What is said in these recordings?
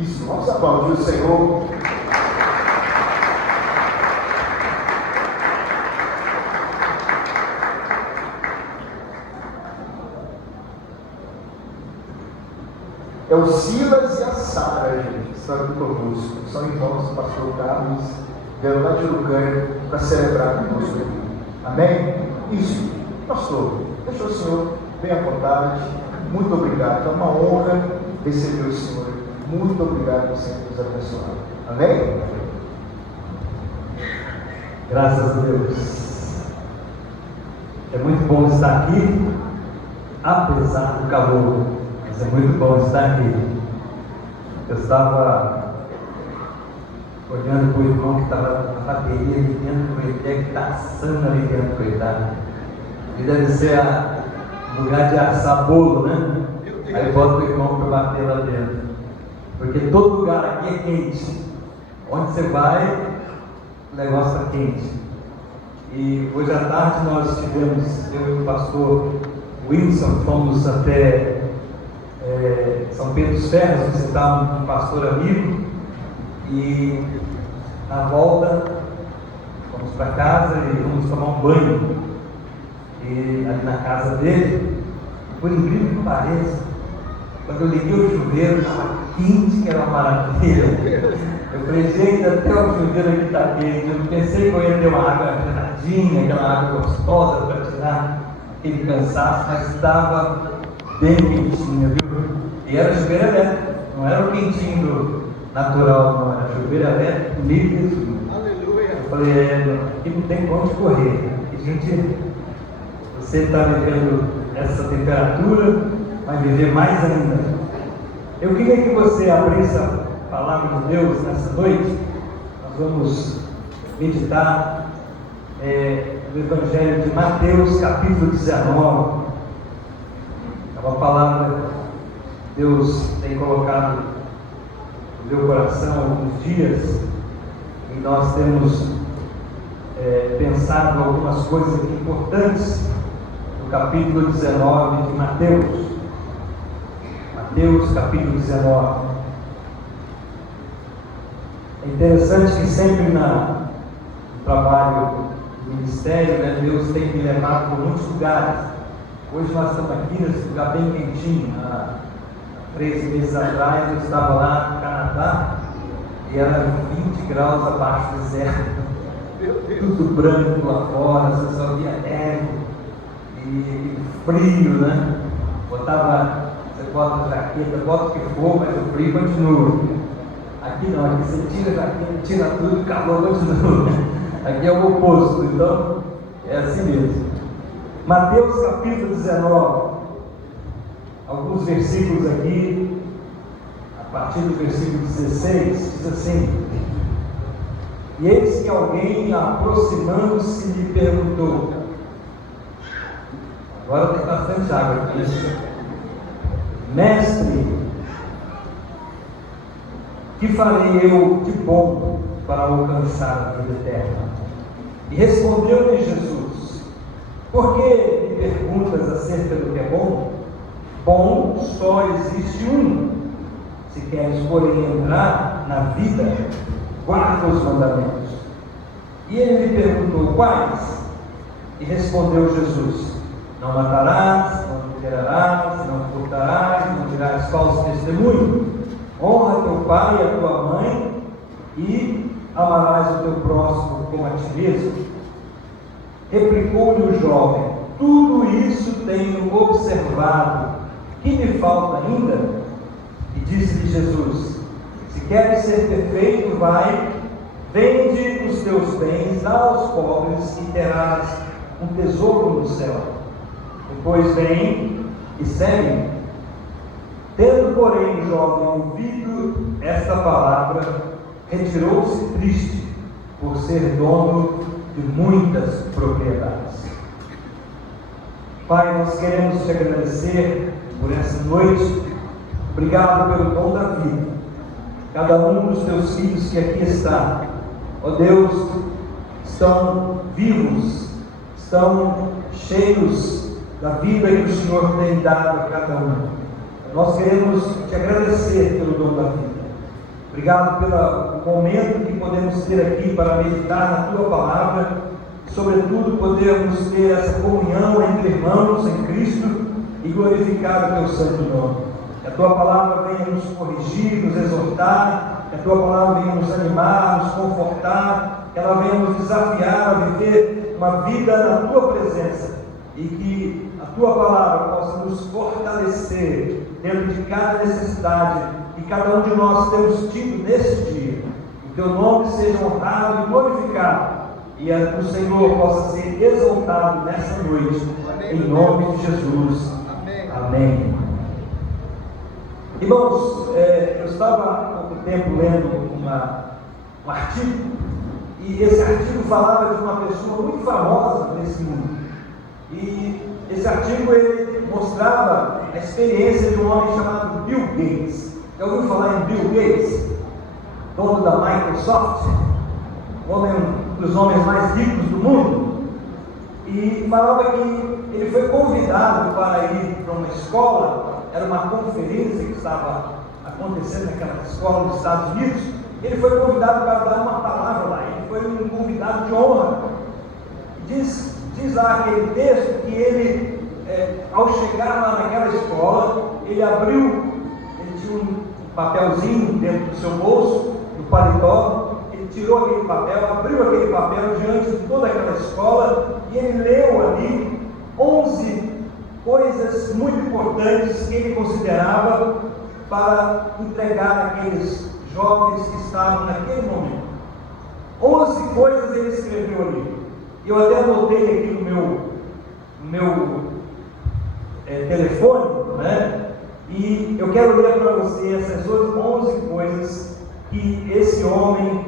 Isso, vamos aplaudir o Senhor. É o Silas e a Sara, gente, que estão aqui conosco. São irmãos do pastor Carlos, vieram lá de Uruguai para celebrar conosco aqui. Amém? Isso, pastor, deixa o Senhor bem à vontade. Muito obrigado, é uma honra receber o Senhor. Muito obrigado por sempre nos abençoar. Amém? Graças a Deus. É muito bom estar aqui, apesar do calor. Mas é muito bom estar aqui. Eu estava olhando para o irmão que estava na bateria ali dentro, ele deve estar assando ali dentro, coitado. E deve ser lugar de assar bolo, né? Aí bota o irmão para bater lá dentro. Porque todo lugar aqui é quente. Onde você vai, o negócio está quente. E hoje à tarde nós tivemos, eu e o pastor Wilson, fomos até São Pedro dos Ferros, visitar um pastor amigo. E na volta, fomos para casa e fomos tomar um banho. E ali na casa dele, por incrível que pareça, quando eu liguei o chuveiro, estava quente, que era uma maravilha. Eu falei, gente, até o chuveiro aqui está quente. Eu pensei que eu ia ter uma água geladinha, aquela água gostosa para tirar aquele cansaço, mas estava bem quentinha, viu? E era chuveiro elétrico, não era o quentinho natural, não, era chuveiro elétrico, nível. Aleluia! Eu falei, aqui não tem como correr. E, gente, você está vivendo essa temperatura, vai viver mais ainda. Eu queria que você abrisse a palavra de Deus nessa noite. Nós vamos meditar no Evangelho de Mateus, capítulo 19. É uma palavra que Deus tem colocado no meu coração há alguns dias, e nós temos pensado algumas coisas aqui importantes no capítulo 19 de Mateus. Mateus, capítulo 19. É interessante que sempre no trabalho do ministério, né, Deus tem me levado por muitos lugares. Hoje nós estamos aqui nesse lugar bem quentinho. Há 13 meses atrás eu estava lá no Canadá e era 20 graus abaixo do zero. Tudo branco lá fora, você só via neve e frio, né? Você bota a jaqueta, bota o que for, mas o frio continua. Aqui não, aqui você tira a jaqueta, tira tudo, o calor continua. Aqui é o oposto, então é assim mesmo. Mateus capítulo 19, alguns versículos aqui, a partir do versículo 16, diz assim: E eis que alguém, aproximando-se, lhe perguntou. Agora tem bastante água aqui. Mestre, que farei eu de bom para alcançar a vida eterna? E respondeu-lhe Jesus: Por que me perguntas acerca do que é bom? Bom só existe um. Se queres, porém, entrar na vida, guarda os mandamentos. E ele lhe perguntou: Quais? E respondeu Jesus: Não matarás, não adulterarás, não furtarás, não dirás falso testemunho, honra teu pai e a tua mãe, e amarás o teu próximo como a ti mesmo. Replicou-lhe o jovem: Tudo isso tenho observado, que me falta ainda? E disse-lhe Jesus: Se queres ser perfeito, vai, vende os teus bens, dá aos pobres, e terás um tesouro no céu. Depois vem e segue. Tendo, porém, o jovem ouvido esta palavra, retirou-se triste, por ser dono de muitas propriedades. Pai, nós queremos te agradecer por essa noite. Obrigado pelo dom da vida. Cada um dos teus filhos que aqui está, ó Deus, estão vivos, estão cheios da vida que o Senhor tem dado a cada um. Nós queremos te agradecer pelo dom da vida. Obrigado pelo momento que podemos ter aqui para meditar na Tua Palavra, sobretudo podermos ter essa comunhão entre irmãos em Cristo e glorificar o Teu santo nome. Que a Tua Palavra venha nos corrigir, nos exortar, que a Tua Palavra venha nos animar, nos confortar, que ela venha nos desafiar a viver uma vida na Tua presença e que a Tua Palavra possa nos fortalecer dentro de cada necessidade que cada um de nós temos tido nesse dia. Que o Teu nome seja honrado e glorificado e o Senhor possa ser exaltado nessa noite, em nome de Jesus. Amém. Irmãos, eu estava há pouco tempo lendo um artigo, e esse artigo falava de uma pessoa muito famosa nesse mundo. E esse artigo ele mostrava a experiência de um homem chamado Bill Gates. Já ouviu falar em Bill Gates? Dono da Microsoft, um dos homens mais ricos do mundo. E falava que ele foi convidado para ir para uma escola, era uma conferência que estava acontecendo naquela escola nos Estados Unidos. Ele foi convidado para dar uma palavra lá, ele foi um convidado de honra. Diz lá aquele texto que ele, ao chegar lá naquela escola, ele tinha um papelzinho dentro do seu bolso, do paletó, ele tirou aquele papel, abriu aquele papel diante de toda aquela escola e ele leu ali 11 coisas muito importantes que ele considerava para entregar àqueles jovens que estavam naquele momento. 11 coisas ele escreveu ali. Eu até anotei aqui no meu telefone, né? E eu quero ler para você essas 11 coisas que esse homem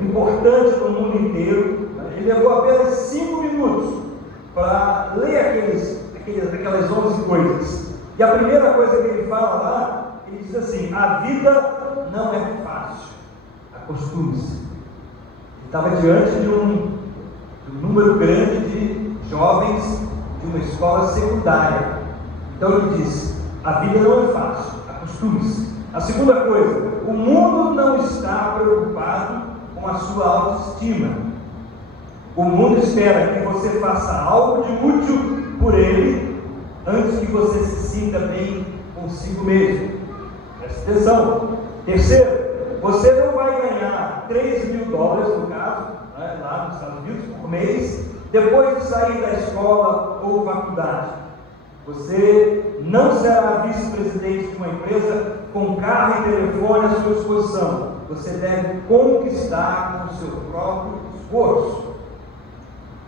importante no mundo inteiro, ele levou apenas 5 minutos para ler aquelas 11 coisas. E a primeira coisa que ele fala lá, ele diz assim: a vida não é fácil, acostume-se. Ele estava diante de um número grande de jovens de uma escola secundária. Então ele diz: a vida não é fácil, acostume-se. A segunda coisa, o mundo não está preocupado com a sua autoestima. O mundo espera que você faça algo de útil por ele antes que você se sinta bem consigo mesmo. Presta atenção. Terceiro, você não vai ganhar $3.000, no caso, né, lá nos Estados Unidos, por mês, depois de sair da escola ou faculdade. Você não será vice-presidente de uma empresa com carro e telefone à sua disposição. Você deve conquistar com o seu próprio esforço.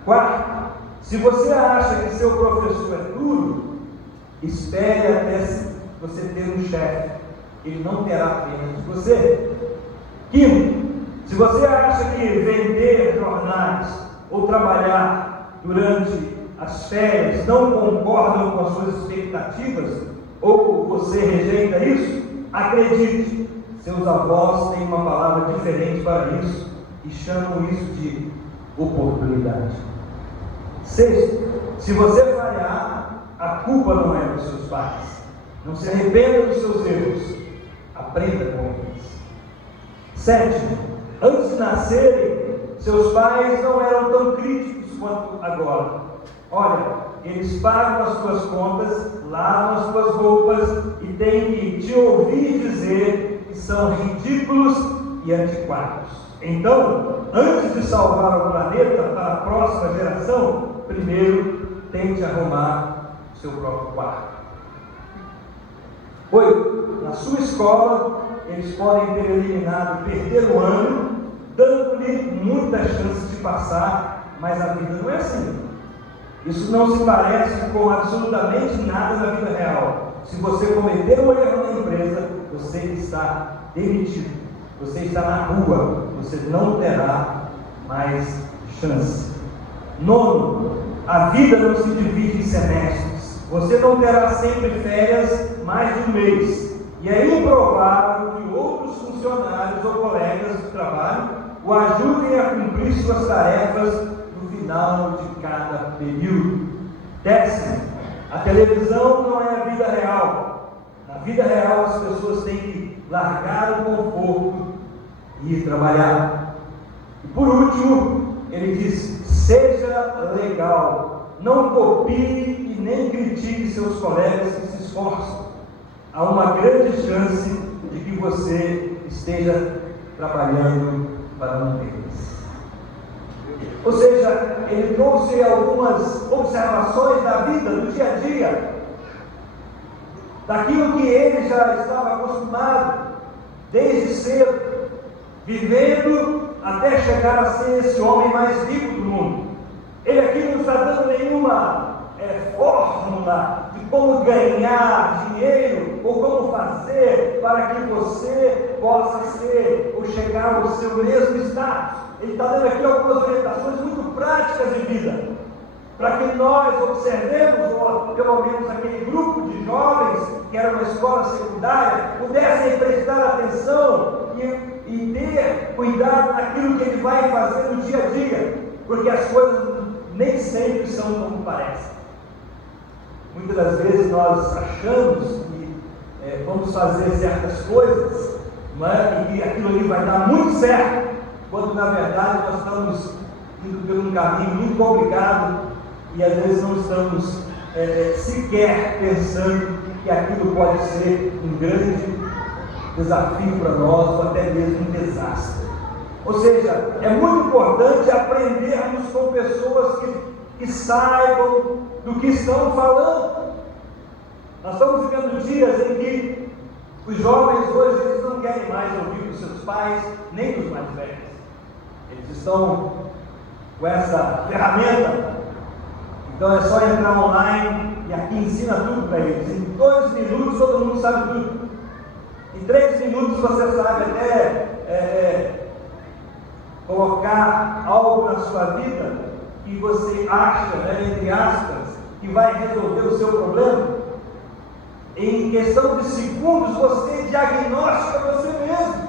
Quarto, se você acha que seu professor é duro, espere até você ter um chefe. Ele não terá pena de você. Quinto, se você acha que vender jornais ou trabalhar durante as férias não concordam com as suas expectativas, ou você rejeita isso, acredite, seus avós têm uma palavra diferente para isso e chamam isso de oportunidade. Sexto, se você falhar, a culpa não é dos seus pais. Não se arrependa dos seus erros, aprenda com eles. Sétimo, antes de nascerem, seus pais não eram tão críticos quanto agora. Olha, eles pagam as suas contas, lavam as suas roupas e têm que te ouvir dizer que são ridículos e antiquados. Então, antes de salvar o planeta para a próxima geração, primeiro tente arrumar o seu próprio quarto. 8. Na sua escola, eles podem ter eliminado, perder o ano, dando-lhe muita chance de passar, mas a vida não é assim. Isso não se parece com absolutamente nada na vida real. Se você cometer um erro na empresa, você está demitido. Você está na rua. Você não terá mais chance. 9. A vida não se divide em semestres. Você não terá sempre férias mais de um mês. E é improvável que outros funcionários ou colegas do trabalho o ajudem a cumprir suas tarefas no final de cada período. 10. A televisão não é a vida real. Na vida real as pessoas têm que largar o conforto e ir trabalhar. E por último, ele diz: seja legal, não copie e nem critique seus colegas que se esforçam. Há uma grande chance de que você esteja trabalhando para um deles. Ou seja, ele trouxe algumas observações da vida, do dia a dia, daquilo que ele já estava acostumado desde cedo, vivendo até chegar a ser esse homem mais rico do mundo. Ele aqui não está dando nenhuma fórmula de como ganhar dinheiro ou como fazer para que você possa ser ou chegar ao seu mesmo status. Ele está dando aqui algumas orientações muito práticas de vida, para que nós observemos, ou pelo menos aquele grupo de jovens, que era uma escola secundária, pudessem prestar atenção e ter cuidado naquilo que ele vai fazer no dia a dia, porque as coisas nem sempre são como parecem. Muitas das vezes nós achamos que vamos fazer certas coisas, não é? E que aquilo ali vai dar muito certo, quando na verdade nós estamos indo por um caminho muito complicado e às vezes não estamos sequer pensando que aquilo pode ser um grande desafio para nós ou até mesmo um desastre. Ou seja, é muito importante aprendermos com pessoas que saibam do que estão falando. Nós estamos vivendo dias em que os jovens hoje eles não querem mais ouvir dos seus pais, nem dos mais velhos. Eles estão com essa ferramenta. Então é só entrar online e aqui ensina tudo para eles. Em 2 minutos todo mundo sabe tudo. Em 3 minutos você sabe até colocar algo na sua vida que você acha, entre aspas, que vai resolver o seu problema. Em questão de segundos você diagnostica você mesmo.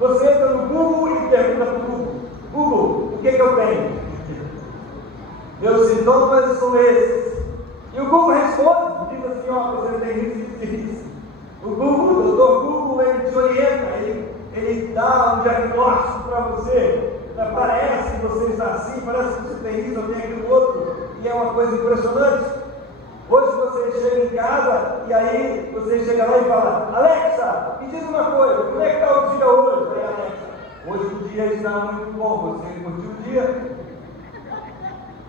Você entra no Google e pergunta para o Google: Google, o que eu tenho? Meus sintomas são esses. E o Google responde, diz assim: você tem isso. O Google, o doutor Google, ele te orienta, ele dá um diagnóstico para você. Parece que você está assim, parece que você tem isso, ou tem aquilo outro, e é uma coisa impressionante. Hoje você chega em casa e aí você chega lá e fala: Alexa, me diz uma coisa, como é que está o dia hoje? Aí, Alexa, hoje o dia está muito bom, você curtiu o dia?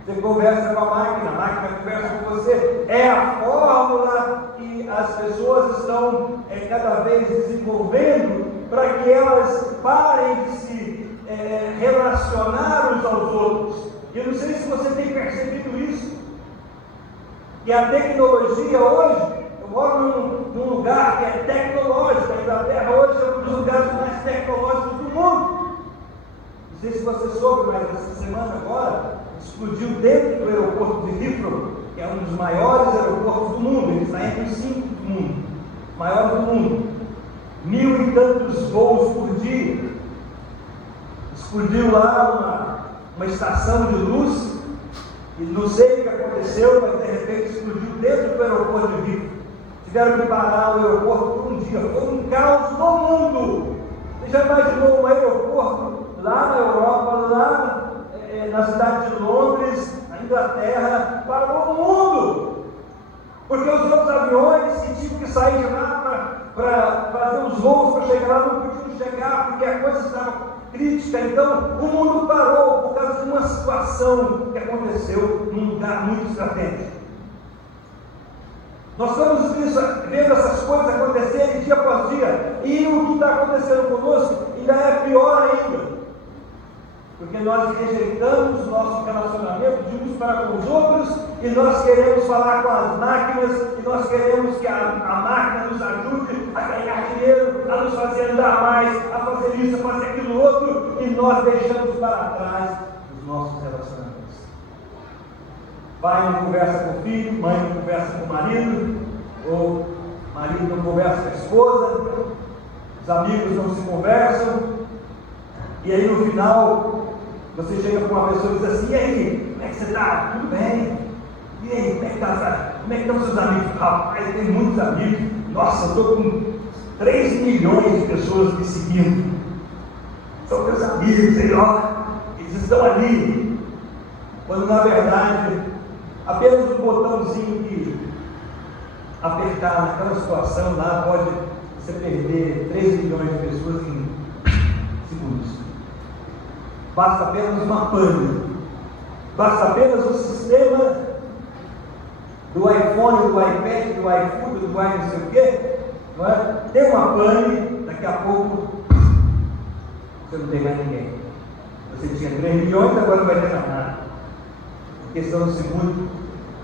Você conversa com a máquina conversa com você. É a fórmula que as pessoas estão cada vez desenvolvendo para que elas parem de se relacionar uns aos outros. Eu não sei se você tem percebido isso, que a tecnologia hoje, eu moro num lugar que é tecnológico. A Inglaterra hoje é um dos lugares mais tecnológicos do mundo. Não sei se você soube, mas essa semana agora explodiu dentro do aeroporto de Heathrow, que é um dos maiores aeroportos do mundo. Ele está entre os 5 do mundo, maior do mundo, 1000 e tantos voos por dia. Explodiu lá uma estação de luz, e não sei o que aconteceu, mas de repente explodiu dentro do aeroporto de Heathrow. Tiveram que parar o aeroporto por um dia. Foi um caos no mundo. Você já imaginou um aeroporto lá na Europa, lá na cidade de Londres, na Inglaterra, parou o mundo? Porque os outros aviões que tinham que sair de lá para fazer os voos para chegar lá não podiam chegar, porque a coisa estava crítica. Então o mundo parou por causa de uma situação que aconteceu num lugar muito estratégico. Nós estamos vendo essas coisas acontecerem dia após dia, e o que está acontecendo conosco ainda é pior ainda, porque nós rejeitamos o nosso relacionamento de uns para com os outros, e nós queremos falar com as máquinas, e nós queremos que a máquina nos ajude a ganhar dinheiro, a nos fazer andar mais, a fazer isso, a fazer aquilo outro, e nós deixamos para trás os nossos relacionamentos. Pai não conversa com o filho, mãe não conversa com o marido, ou marido não conversa com a esposa, os amigos não se conversam, e aí no final você chega com uma pessoa e diz assim: e aí, como é que você está? Tudo bem? E aí, como é que estão seus amigos? Rapaz, tem muitos amigos. Nossa, eu estou com 3 milhões de pessoas me seguindo. São meus amigos, sei lá, eles estão ali. Quando na verdade, apenas um botãozinho que apertar naquela situação lá pode você perder 3 milhões de pessoas em segundos. Basta apenas uma pane. Basta apenas o sistema do iPhone, do iPad, do iFood, do não sei o quê, não é? Tem uma pane, daqui a pouco você não tem mais ninguém. Você tinha 3 milhões, agora não vai ter mais nada. Em questão de segundo,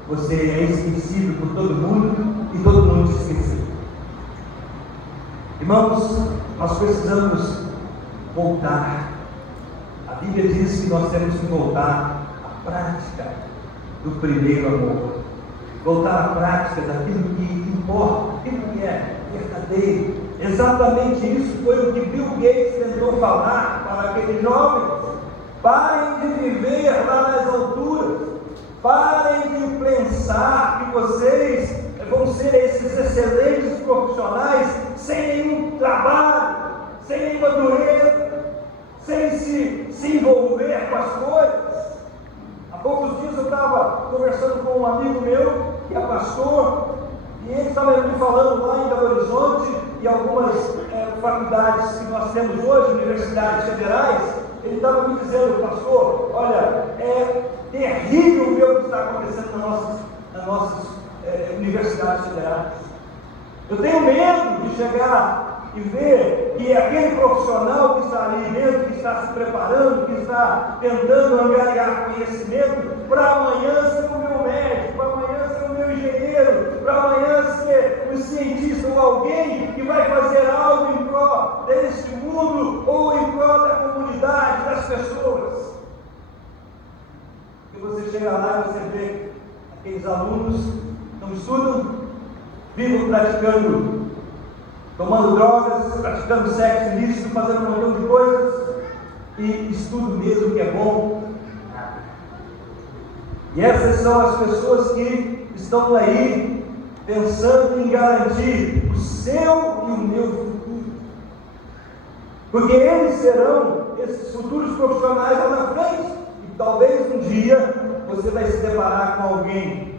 você é esquecido por todo mundo e todo mundo te esqueceu. Irmãos, nós precisamos voltar. A Bíblia diz que nós temos que voltar à prática do primeiro amor. Voltar à prática daquilo que importa, aquilo que é verdadeiro. Exatamente isso foi o que Bill Gates tentou falar para aqueles jovens. Parem de viver lá nas alturas. Parem de pensar que vocês vão ser esses excelentes profissionais sem nenhum trabalho, sem nenhuma dureza, sem se envolver com as coisas. Há poucos dias eu estava conversando com um amigo meu, que é pastor, e ele estava me falando lá em Belo Horizonte e algumas faculdades que nós temos hoje, universidades federais. Ele estava me dizendo: pastor, olha, é terrível ver o que está acontecendo nas nossas universidades federais. Eu tenho medo de chegar e ver que aquele profissional que está ali dentro, que está se preparando, que está tentando angariar conhecimento, para amanhã ser o meu médico, para amanhã ser o meu engenheiro, para amanhã ser um cientista ou alguém que vai fazer algo em prol deste mundo ou em prol da comunidade, das pessoas. E você chega lá e você vê aqueles alunos não estudam, vivem praticando, tomando drogas, praticando sexo ilícito, fazendo um montão de coisas, e estudo mesmo que é bom. E essas são as pessoas que estão aí pensando em garantir o seu e o meu futuro, porque eles serão esses futuros profissionais lá na frente. E talvez um dia você vai se deparar com alguém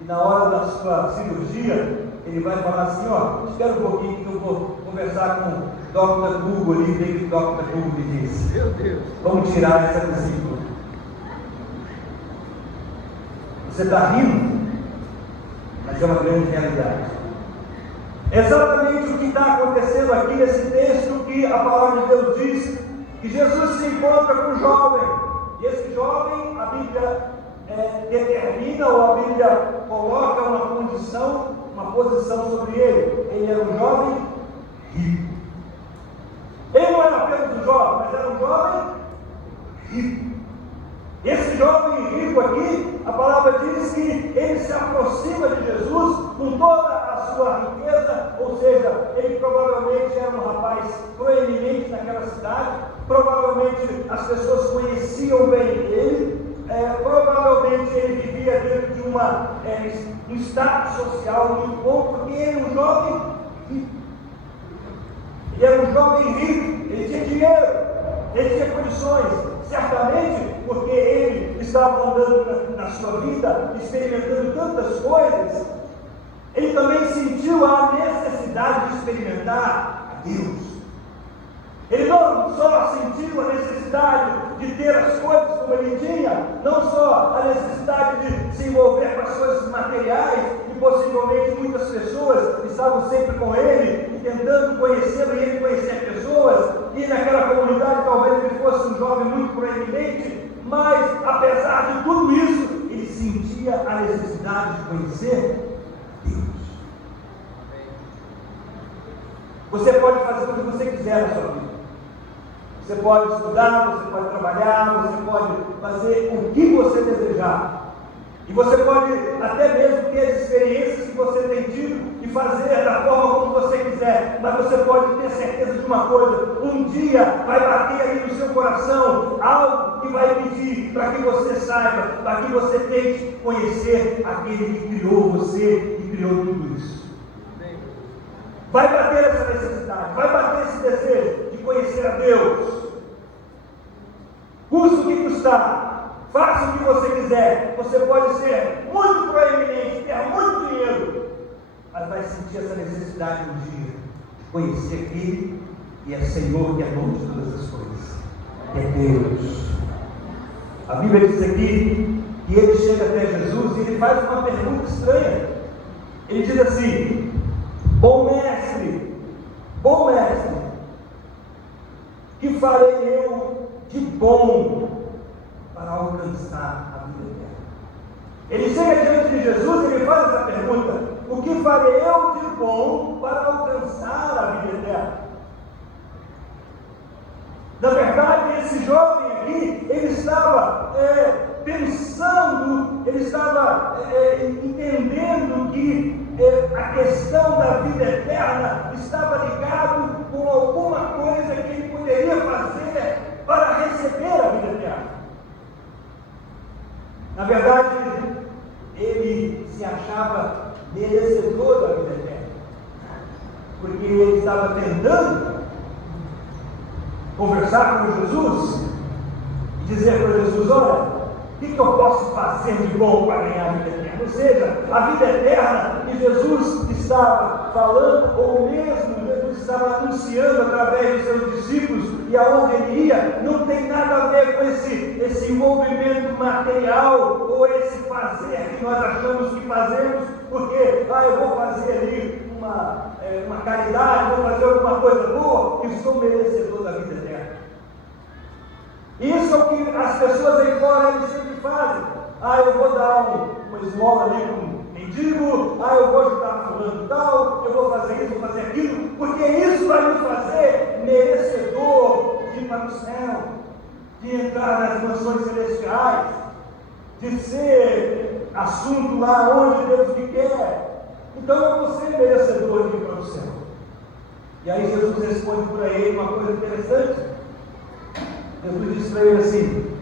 e na hora da sua cirurgia ele vai falar assim: ó, espera um pouquinho que eu vou conversar com o Dr. Google ali, ver o que o Dr. Google me disse. Meu Deus! Vamos tirar essa vesícula. Você está rindo, mas é uma grande realidade. Exatamente o que está acontecendo aqui nesse texto, que a palavra de Deus diz que Jesus se encontra com um jovem, e esse jovem, a Bíblia determina, ou a Bíblia coloca uma condição, uma posição sobre ele. Ele era um jovem rico. Ele não era apenas um jovem, mas era um jovem rico. Esse jovem rico aqui, a palavra diz que ele se aproxima de Jesus com toda a sua riqueza, ou seja, ele provavelmente era um rapaz proeminente naquela cidade, provavelmente as pessoas conheciam bem ele, provavelmente ele vivia dentro de um status social muito bom, porque ele era um jovem rico. Ele era um jovem rico, ele tinha dinheiro, ele tinha condições. Certamente, porque ele estava andando na sua vida, experimentando tantas coisas, ele também sentiu a necessidade de experimentar a Deus. Ele não só sentiu a necessidade de ter as coisas como ele tinha, não só a necessidade de se envolver com as coisas materiais, e possivelmente muitas pessoas estavam sempre com ele, tentando conhecê-lo e ele conhecer pessoas, e naquela comunidade talvez ele fosse um jovem muito proeminente, mas apesar de tudo isso, ele sentia a necessidade de conhecer Deus. Você pode fazer o que você quiser na sua vida. Você pode estudar, você pode trabalhar, você pode fazer o que você desejar. E você pode até mesmo ter as experiências que você tem tido e fazer da forma como você quiser. Mas você pode ter certeza de uma coisa: um dia vai bater ali no seu coração algo que vai pedir para que você saiba, para que você tente conhecer aquele que criou você e criou tudo isso. Vai bater essa necessidade, vai bater esse desejo de conhecer a Deus. Custa o que custar, faça o que você quiser. Você pode ser muito proeminente, ter muito dinheiro, mas vai sentir essa necessidade um dia de conhecer Ele, e é Senhor que é dono de todas as coisas, é Deus. A Bíblia diz aqui que ele chega até Jesus e ele faz uma pergunta estranha. Ele diz assim: bom mestre, que farei eu de bom para alcançar a vida eterna? Ele chega diante de Jesus e ele faz essa pergunta: o que farei eu de bom para alcançar a vida eterna? Na verdade, esse jovem aqui, ele estava pensando, ele estava entendendo que a questão da vida eterna estava ligado com alguma coisa que ele poderia fazer para receber a vida eterna. Na verdade, ele se achava merecedor da vida eterna, porque ele estava tentando conversar com Jesus e dizer para Jesus: olha, o que eu posso fazer de bom para ganhar a vida eterna? Ou seja, a vida eterna que Jesus estava falando, ou mesmo Jesus estava anunciando através dos seus discípulos e aonde ele ia, não tem nada a ver com esse envolvimento material ou esse fazer que nós achamos que fazemos, porque eu vou fazer ali uma caridade, vou fazer alguma coisa boa e sou merecedor da vida eterna. Isso é o que as pessoas aí fora eles sempre fazem. Eu vou dar uma esmola ali para um mendigo, eu vou ajudar fulano e tal, eu vou fazer isso, vou fazer aquilo, porque isso vai me fazer merecedor de ir para o céu, de entrar nas mansões celestiais, de ser assunto lá onde Deus me quer. Então eu vou ser merecedor de ir para o céu. E aí Jesus responde para ele uma coisa interessante. Jesus disse para ele assim: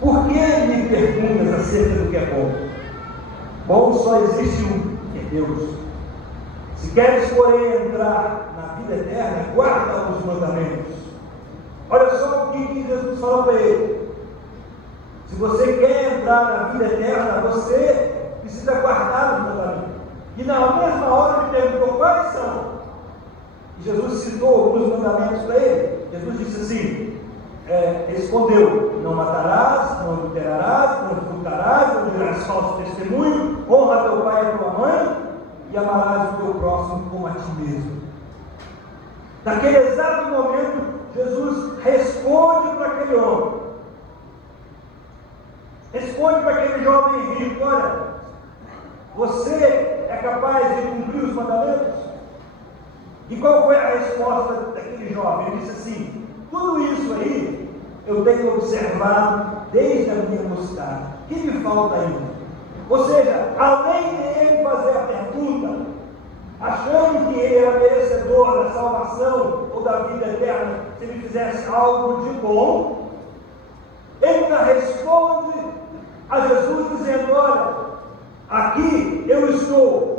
por que me perguntas acerca do que é bom? Bom só existe um, que é Deus. Se queres, porém, entrar na vida eterna, guarda os mandamentos. Olha só o que Jesus falou para ele: se você quer entrar na vida eterna, você precisa guardar os mandamentos. E na mesma hora ele perguntou quais são. E Jesus citou alguns mandamentos para ele. Jesus disse assim, respondeu: não matarás, não adulterarás, não furtarás, não dirás falso testemunho, honra teu pai e tua mãe, e amarás o teu próximo como a ti mesmo. Naquele exato momento, Jesus responde para aquele homem, responde para aquele jovem rico: olha, você é capaz de cumprir os mandamentos? E qual foi a resposta daquele jovem? Ele disse assim: tudo isso aí eu tenho observado desde a minha mocidade. O que me falta ainda? Ou seja, além de ele fazer a pergunta, achando que ele era merecedor da salvação ou da vida eterna, se ele fizesse algo de bom, ele ainda responde a Jesus dizendo: olha, aqui eu estou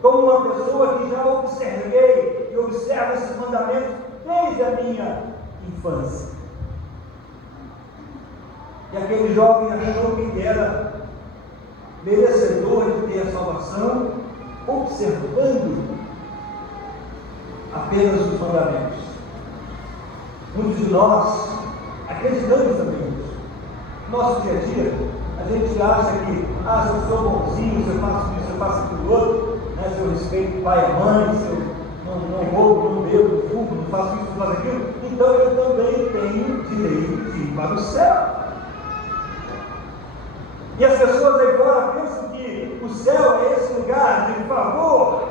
como uma pessoa que já observei e observa esses mandamentos desde a minha infância. E aquele jovem achou que ele era merecedor de ter a salvação, observando apenas os mandamentos. Muitos de nós acreditamos também nisso. No nosso dia a dia, a gente acha que, se eu sou bonzinho, se eu faço isso, se eu faço aquilo outro, se eu respeito o pai e a mãe, se eu não roubo, não bebo, não fumo, não faço isso, não faço aquilo, então eu também tenho direito de ir para o céu. E as pessoas aí fora pensam que o céu é esse lugar de favor,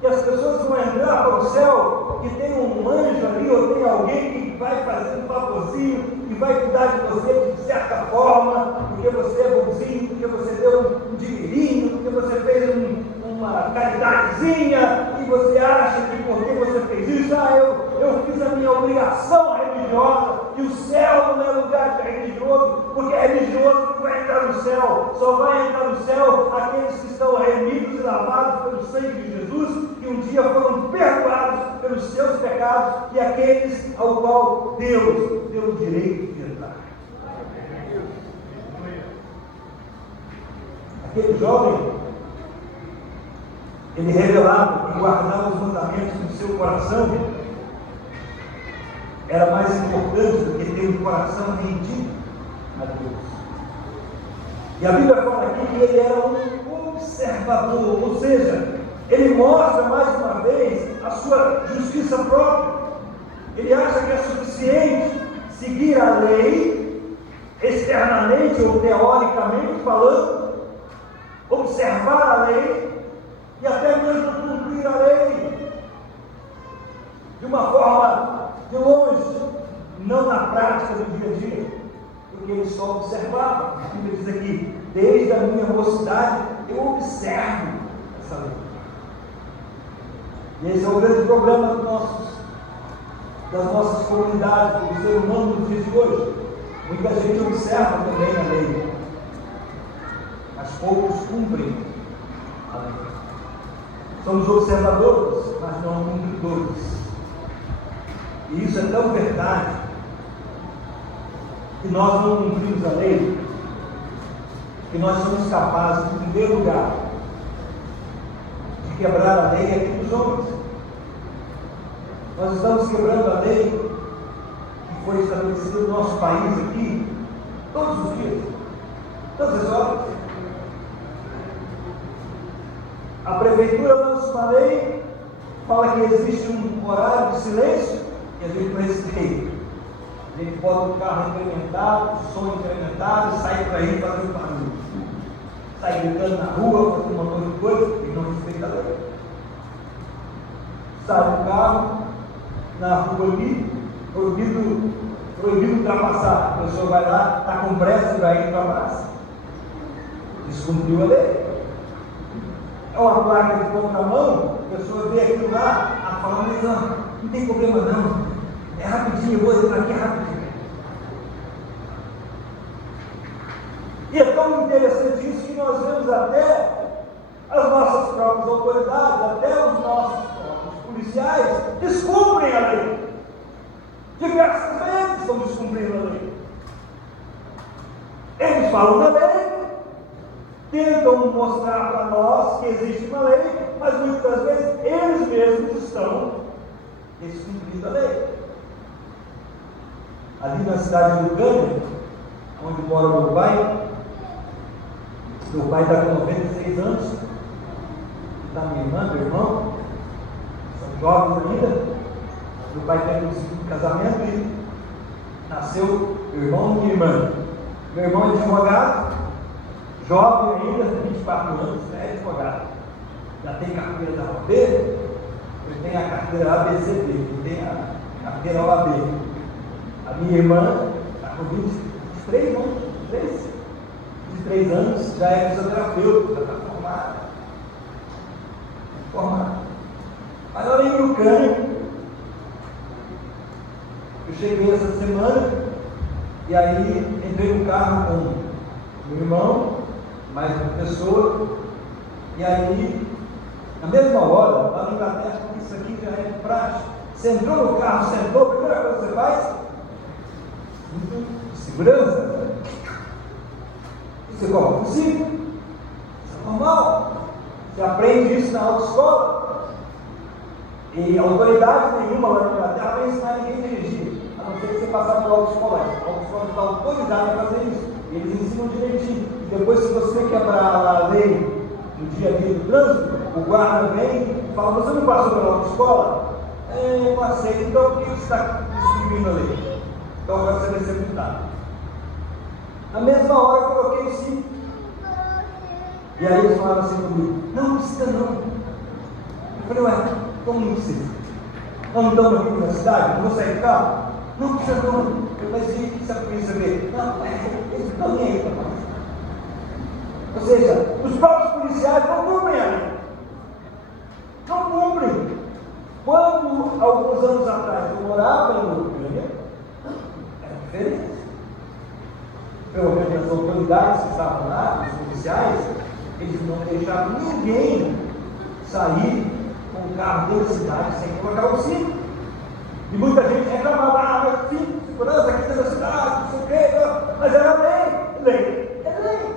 que as pessoas vão entrar para o céu e tem um anjo ali, ou tem alguém que vai fazer um favorzinho e vai cuidar de você de certa forma, porque você é bonzinho, porque você deu um dinheirinho, porque você fez uma caridadezinha, e você acha que porque você fez isso, eu fiz a minha obrigação religiosa, e o céu não é lugar de religioso, porque religioso não vai entrar no céu, só vai entrar no céu aqueles que estão remidos e lavados pelo sangue de Jesus, que um dia foram perdoados pelos seus pecados e aqueles ao qual Deus deu o direito de entrar. Aquele jovem, ele revelava que guardar os mandamentos no seu coração era mais importante do que ter um coração rendido a Deus. E a Bíblia fala aqui que ele era um observador, ou seja, ele mostra mais uma vez a sua justiça própria. Ele acha que é suficiente seguir a lei, externamente ou teoricamente falando, observar a lei e até mesmo cumprir a lei de uma forma de longe, não na prática do dia a dia, porque ele só observava. A Bíblia diz aqui: desde a minha mocidade eu observo essa lei. E esse é o grande problema das nossas comunidades, do ser humano nos dias de hoje. Muita gente observa também a lei, mas poucos cumprem a lei. Somos observadores, mas não cumpridores. E isso é tão verdade que nós não cumprimos a lei, que nós somos capazes, em primeiro lugar, de quebrar a lei aqui dos homens. Nós estamos quebrando a lei que foi estabelecida no nosso país aqui, todos os dias, todas as horas. A prefeitura lança uma lei, fala que existe um horário de silêncio e a gente não respeita. A gente bota o carro incrementado, o som incrementado, sai por aí fazendo barulho. Sai gritando na rua, fazendo um montão de coisa e não respeita a lei. Sai do carro, na rua ali, proibido ultrapassar. A pessoa vai lá, está com pressa, vai ir ultrapassa. Descumpriu a lei. É uma placa de contramão, a pessoa vê aquilo lá, a fala, mas não tem problema não, é rapidinho, eu vou entrar aqui rapidinho. E é tão interessante isso que nós vemos até as nossas próprias autoridades, até os nossos próprios policiais descumprem a lei. Diversas vezes estão descumprindo a lei. Eles falam da lei, tentam mostrar para nós que existe uma lei, mas muitas vezes eles mesmos estão descumprindo a lei. Ali na cidade de Ucrânia, onde mora meu pai está com 96 anos, está minha irmã, meu irmão, são jovens ainda. Meu pai teve um segundo casamento e nasceu meu irmão e minha irmã. Meu irmão é advogado, jovem ainda, 24 anos, é advogado. Já tem carteira da OAB, ele tem a carteira ABCD, ele tem a carteira OAB. A minha irmã está com 23 anos, 23 anos, já é fisioterapeuta, já está formada. Mas olha em Ucrânia, eu cheguei essa semana, e aí entrei no carro com meu irmão, mais uma pessoa, e aí, na mesma hora, lá na Inglaterra, isso aqui já é de prática. Você entrou no carro, sentou, a primeira coisa que você faz? Segurança. Você coloca o fuzil. Isso é normal. Você aprende isso na autoescola. E autoridade nenhuma lá na Inglaterra vai ensinar ninguém a dirigir, a não ser que você passar pela autoescola. A autoescola está autorizada a fazer isso. Eles ensinam direitinho. E depois, se você quebrar a lei no dia a dia do trânsito, o guarda vem e fala: você não passou pela autoescola? Eu não aceito. Então por que você está descumprindo a lei? Então agora você vai ser multado. Na mesma hora eu coloquei o cinto. E aí eles falaram assim comigo: não precisa não. Eu falei: ué, como não precisa? Nós não estamos aqui na cidade, não vou sair de carro? Não precisa não. Eu falei: gente, sabe o que isso vê? Não, eles não estão nem aí para nós. Ou seja, os próprios policiais não cumprem a lei. Não cumprem. Quando, alguns anos atrás, eu morava na Ucrânia, era diferente. Pelo menos as autoridades que estavam lá, os policiais, eles não deixavam ninguém sair com o carro dentro da cidade sem colocar o cinto. E muita gente reclamava, mas cinto de segurança aqui dentro da cidade, não sei o quê, mas era lei, é lei.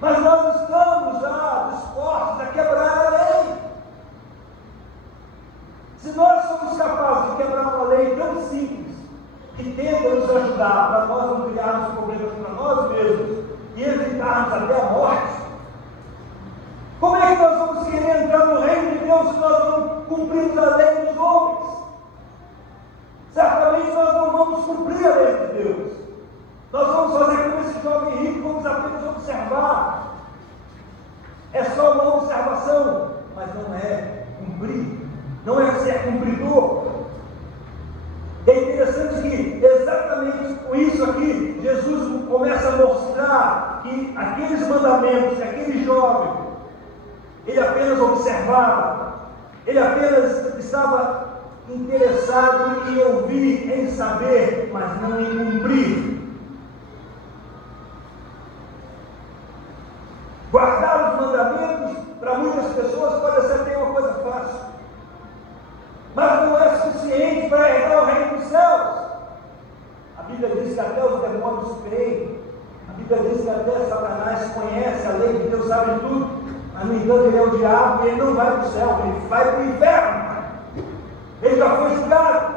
Mas nós estamos já dispostos a quebrar a lei. Se nós somos capazes de quebrar uma lei tão simples, que tenta nos ajudar para nós não criarmos problemas para nós mesmos e evitarmos até a morte, como é que nós vamos querer entrar no reino de Deus se nós não cumprirmos a lei dos homens? Certamente nós não vamos cumprir a lei de Deus. Nós vamos fazer como esse jovem rico, vamos apenas observar. É só uma observação, mas não é cumprir, não é ser cumpridor. É interessante que exatamente com isso aqui, Jesus começa a mostrar que aqueles mandamentos, que aquele jovem, ele apenas observava, ele apenas estava interessado em ouvir, em saber, mas não em cumprir. Guardar os mandamentos, para muitas pessoas, pode ser até uma coisa fácil, mas não é suficiente para herdar o reino dos céus. A Bíblia diz que até os demônios creem, a Bíblia diz que até Satanás conhece a lei de Deus, sabe de tudo, mas no entanto ele é o diabo e ele não vai para o céu, ele vai para o inferno. Ele já foi julgado.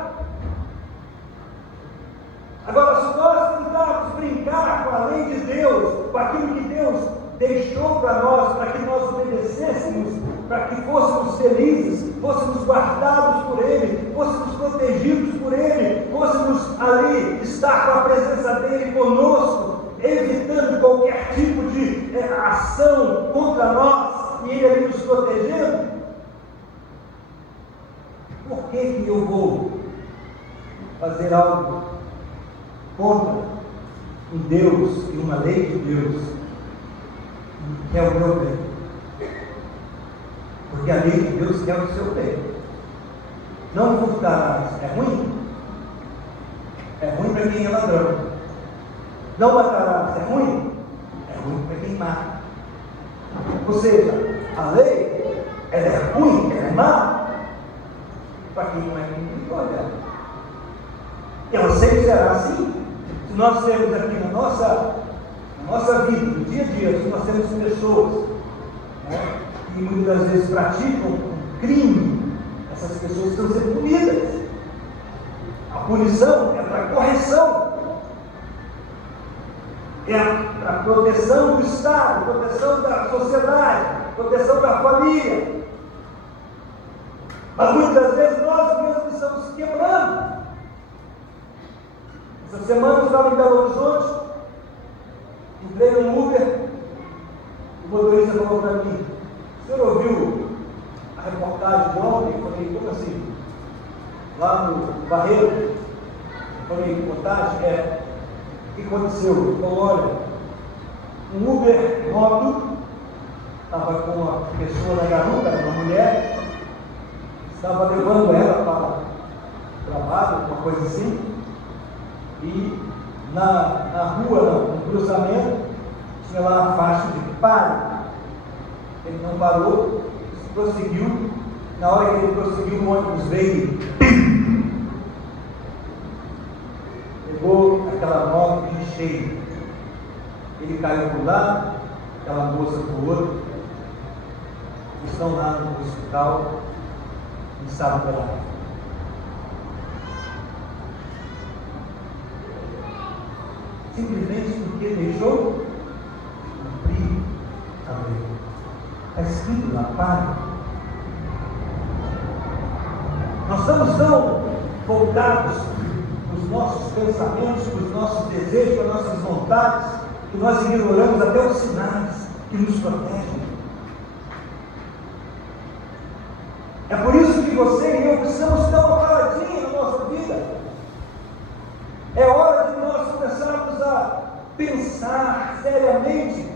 Agora, se nós tentarmos brincar com a lei de Deus, com aquilo que Deus deixou para nós, para que nós obedecêssemos, para que fôssemos felizes, fôssemos guardados por Ele, fôssemos protegidos por Ele, fôssemos ali estar com a presença dEle conosco, evitando qualquer tipo de ação contra nós, e Ele ali nos protegendo, por que eu vou fazer algo contra um Deus e uma lei de Deus que é o meu bem? Porque a lei de Deus quer o seu bem. Não furtarás é ruim? É ruim para quem é ladrão. Não matarás é ruim? É ruim para quem mata. Ou seja, a lei, ela é ruim, ela é má para quem não é cumpridor dela. Ela sempre será assim. Se nós temos aqui na nossa vida, no dia a dia, se nós temos pessoas, né, que muitas das vezes praticam um crime, essas pessoas estão sendo punidas. A punição é para correção, é para a proteção do Estado, proteção da sociedade, proteção da família. Mas muitas vezes nós mesmos estamos quebrando. Essa semana eu estava em Belo Horizonte, entrei no Uber, o motorista falou para mim: o senhor ouviu a reportagem de ontem? Eu falei: como assim? Lá no Barreiro? Eu falei: reportagem? O que aconteceu? Ele falou: olha, um Uber moto estava com uma pessoa na garupa, uma mulher, estava levando ela para o trabalho, uma coisa assim, e na rua, no cruzamento, tinha lá uma faixa de pare. Ele não parou, prosseguiu. Na hora que ele prosseguiu, o ônibus veio e pegou aquela moto de cheio. Ele caiu para um lado, aquela moça para o outro. Estão lá no hospital e estavam pela. Simplesmente porque deixou cumprir a lei. Está escrito na página. Nós estamos tão voltados para os nossos pensamentos, para os nossos desejos, para as nossas vontades, que nós ignoramos até os sinais que nos protegem. É por isso que você e eu precisamos dar uma paradinha na nossa vida. É hora de nós começarmos a pensar seriamente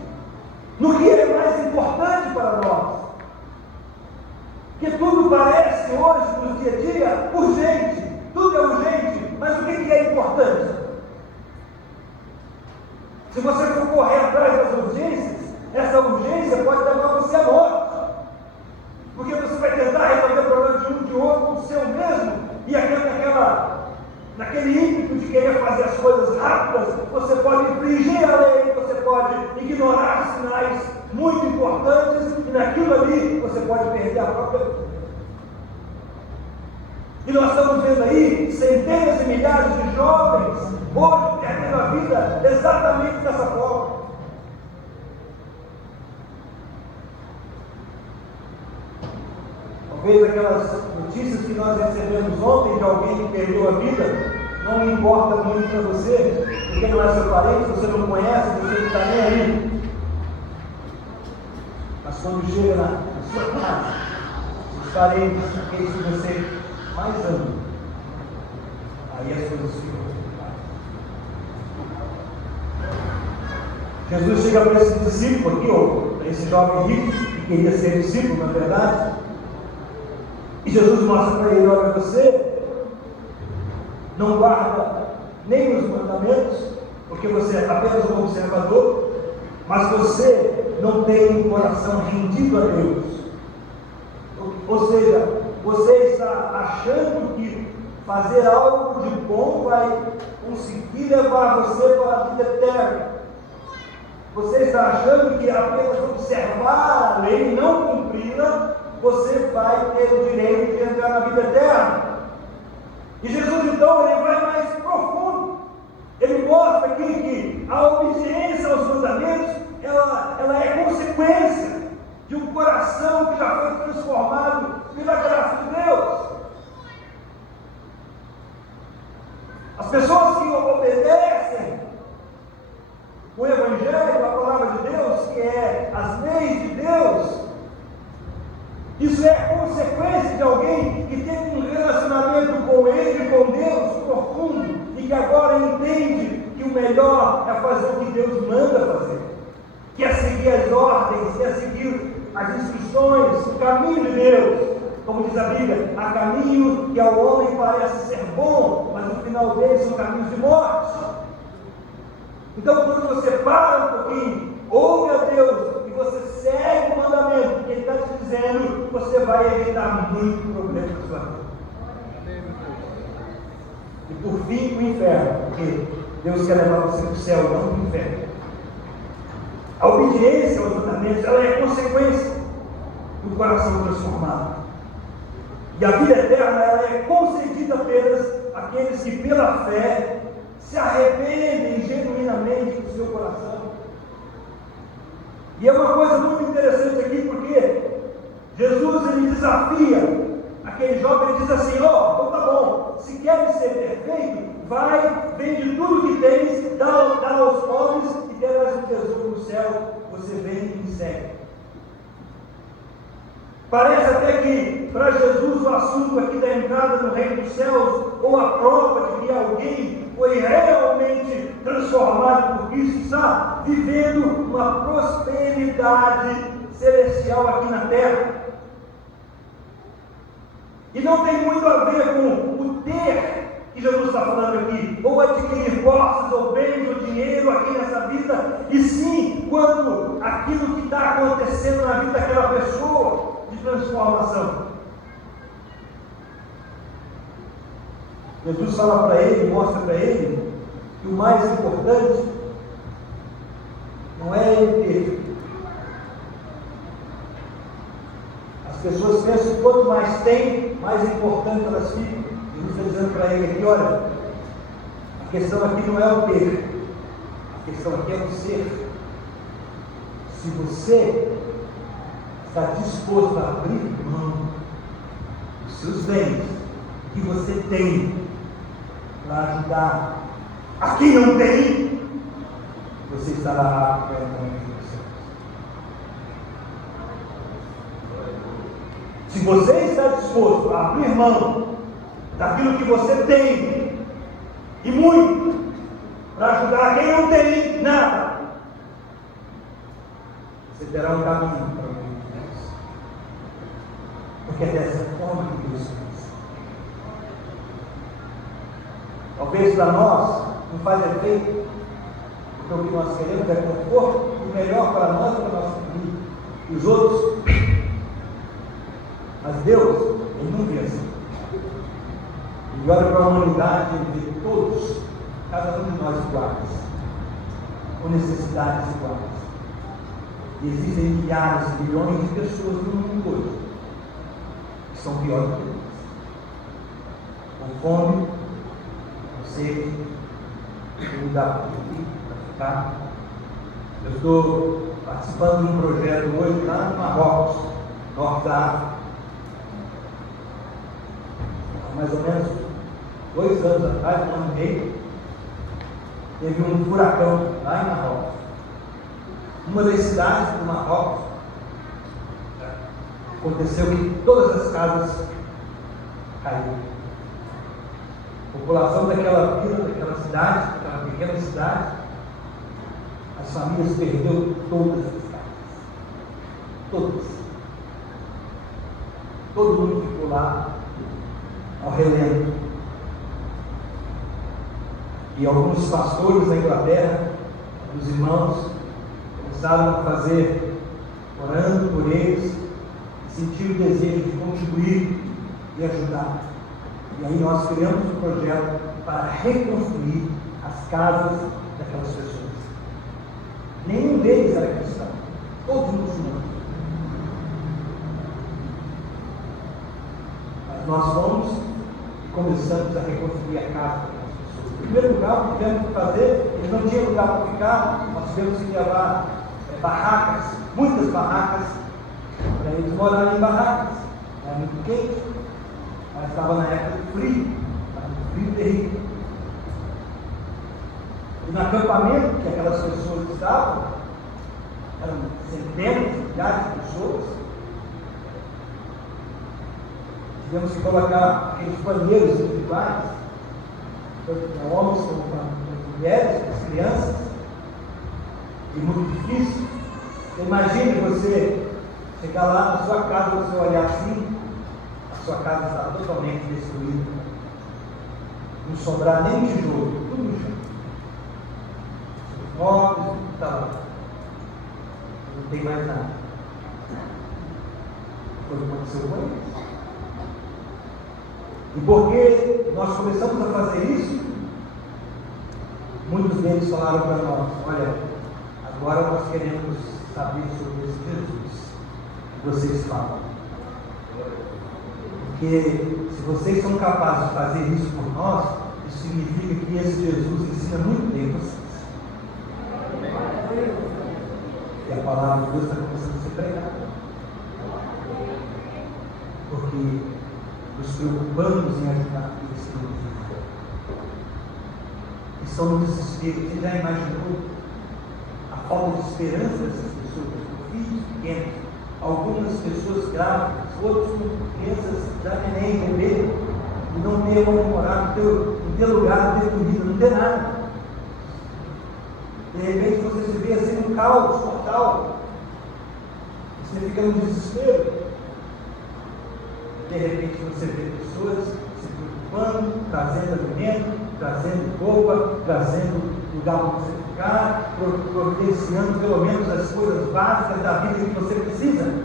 no que é mais importante para nós. Que tudo parece hoje, no dia a dia, urgente. Tudo é urgente, mas o que é importante? Se você for correr atrás das urgências, essa urgência pode levar você à morte. Porque você vai tentar resolver o naquele ímpeto de querer fazer as coisas rápidas, você pode infringir a lei, você pode ignorar sinais muito importantes, e naquilo ali você pode perder a própria vida. E nós estamos vendo aí centenas e milhares de jovens hoje perdendo a vida exatamente dessa forma. Talvez aquelas notícias que nós recebemos ontem de alguém que perdeu a vida não importa muito para você, porque não é seu parente, você não conhece, você não está nem aí. Mas quando chega na sua casa, os parentes, aqueles que você mais ama, aí as coisas ficam complicadas. Jesus chega para esse discípulo aqui, ou para esse jovem rico, que queria ser discípulo, na verdade, e Jesus mostra para ele: olha, você não guarda nem os mandamentos, porque você é apenas um observador, mas você não tem um coração rendido a Deus. Ou seja, você está achando que fazer algo de bom vai conseguir levar você para a vida eterna. Você está achando que apenas observar a lei e não cumpri-la, você vai ter o direito de entrar na vida eterna. E Jesus então ele vai mais profundo. Ele mostra aqui que a obediência aos mandamentos ela é consequência de um coração que já foi transformado pela graça de Deus. As pessoas que obedecem o Evangelho, a palavra de Deus, que é as leis de Deus, isso é consequência de alguém que teve um relacionamento com Ele, com Deus, profundo, e que agora entende que o melhor é fazer o que Deus manda fazer, que é seguir as ordens, que é seguir as instruções, o caminho de Deus. Como diz a Bíblia, há caminho que ao homem parece ser bom, mas no final deles são caminhos de morte. Então, quando você para um pouquinho, ouve a Deus e você segue o mandamento que Ele está te dizendo, você vai evitar muito problema na sua vida. E por fim, o inferno, porque Deus quer levar você para o céu, não para o inferno. A obediência aos mandamentos, ela é consequência do coração transformado. E a vida eterna, ela é concedida apenas àqueles que pela fé se arrependem genuinamente do seu coração. E é uma coisa muito interessante aqui, porque Jesus ele desafia aquele jovem, ele diz assim: ó, então tá bom, se queres ser perfeito, vai, vende tudo que tens, dá aos pobres e terás um tesouro no céu, você vem e me segue. Parece até que para Jesus o assunto aqui da entrada no reino dos céus, ou a prova de que alguém foi realmente transformado por Cristo, está vivendo uma prosperidade celestial aqui na terra. E não tem muito a ver com o ter que Jesus está falando aqui, ou adquirir posses, ou bens, ou dinheiro aqui nessa vida, e sim quanto aquilo que está acontecendo na vida daquela pessoa de transformação. Jesus fala para ele, mostra para ele que o mais importante não é ele ter. As pessoas pensam que quanto mais tem, mais importante elas ficam. Jesus está dizendo para ele aqui: olha, a questão aqui não é o ter, a questão aqui é o ser. Se você está disposto a abrir mão dos seus bens que você tem para ajudar a quem não tem, você estará apto para entrar no reino dos céus. Se você está disposto a abrir mão daquilo que você tem, e muito, para ajudar quem não tem nada, você terá um caminho para o reino de Deus. Porque é dessa forma que Deus faz. Talvez para nós não faz efeito, porque o que nós queremos é conforto, o melhor para nós e para a nossa família. E os outros, mas Deus, Ele não vê assim. Ele olha para a humanidade e vê todos, cada um de nós iguais, com necessidades iguais. E existem milhares, milhões de pessoas no mundo hoje que são piores que eles. Com fome, com sede, sem lugar para ficar. Eu estou participando de um projeto hoje lá no Marrocos, norte da África. Há mais ou menos 2 anos atrás, 1 ano e meio, teve um furacão lá em Marrocos. Uma das cidades do Marrocos, aconteceu que todas as casas caíram. A população daquela vila, daquela cidade, daquela pequena cidade, as famílias perderam todas as casas. Todas. Todo mundo ficou lá ao relento. E alguns pastores da Inglaterra, os irmãos, começaram a fazer, orando por eles, e sentiram o desejo de contribuir e ajudar. E aí nós criamos um projeto para reconstruir as casas daquelas pessoas. Nenhum deles era cristão, todos muçulmanos. Mas nós fomos e começamos a reconstruir a casa daquelas pessoas. Em primeiro lugar, o que tivemos que fazer, eles não tinham lugar para ficar, nós tivemos que levar barracas, muitas barracas, para eles morarem em barracas. Era muito quente, mas estava na época do frio, estava um frio terrível. E no acampamento que aquelas pessoas estavam, eram centenas, milhares de pessoas, tivemos que colocar aqueles banheiros individuais, tanto para homens como para mulheres, para as crianças, e muito difícil. Imagine você chegar lá na sua casa, você olhar assim, a sua casa está totalmente destruída, não sobrar nem um tijolo, tudo no chão. Os móveis, tudo está lá, não tem mais nada. Foi o que aconteceu com eles. E porque nós começamos a fazer isso, muitos deles falaram para nós: olha, agora nós queremos saber sobre esse Jesus que vocês falam. Porque se vocês são capazes de fazer isso por nós, isso significa que esse Jesus ensina muito bem vocês. E a palavra de Deus está começando a ser pregada. Porque nos preocupamos em ajudar aqueles que não vivem. Estão no desespero. Você já imaginou a falta de esperança dessas pessoas, com filhos pequenos, algumas pessoas grávidas, outros com crianças já neném, bebê, e não ter onde morar, não ter lugar, não ter comida, não ter nada. De repente você se vê assim um caos total, você fica no desespero. De repente você vê pessoas se preocupando, trazendo alimento, trazendo roupa, trazendo lugar para você ficar, providenciando pelo menos as coisas básicas da vida que você precisa.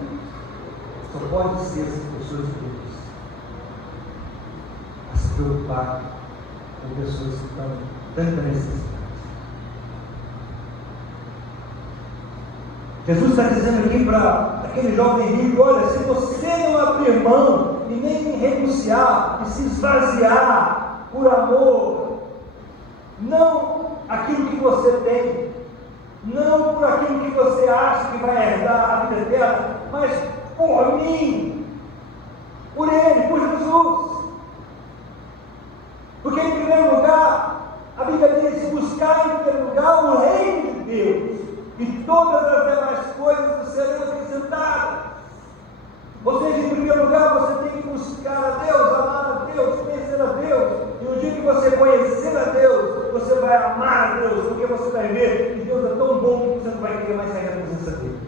Só pode ser essas pessoas de Deus a se preocupar com pessoas que estão em tanta necessidade. Jesus está dizendo aqui para aquele jovem rico: olha, se você não abrir mão e nem renunciar e se esvaziar por amor, não aquilo que você tem, não por aquilo que você acha que vai herdar a vida eterna, mas por mim, por Ele, por Jesus. Porque em primeiro lugar, a Bíblia diz: buscar em primeiro lugar o reino de Deus, e todas as demais coisas serão acrescentadas. Ou seja, em primeiro lugar você tem que buscar a Deus, amar a Deus, conhecer a Deus. E no dia que você conhecer a Deus, você vai amar a Deus, porque você vai ver que Deus é tão bom que você não vai querer mais sair da presença dele.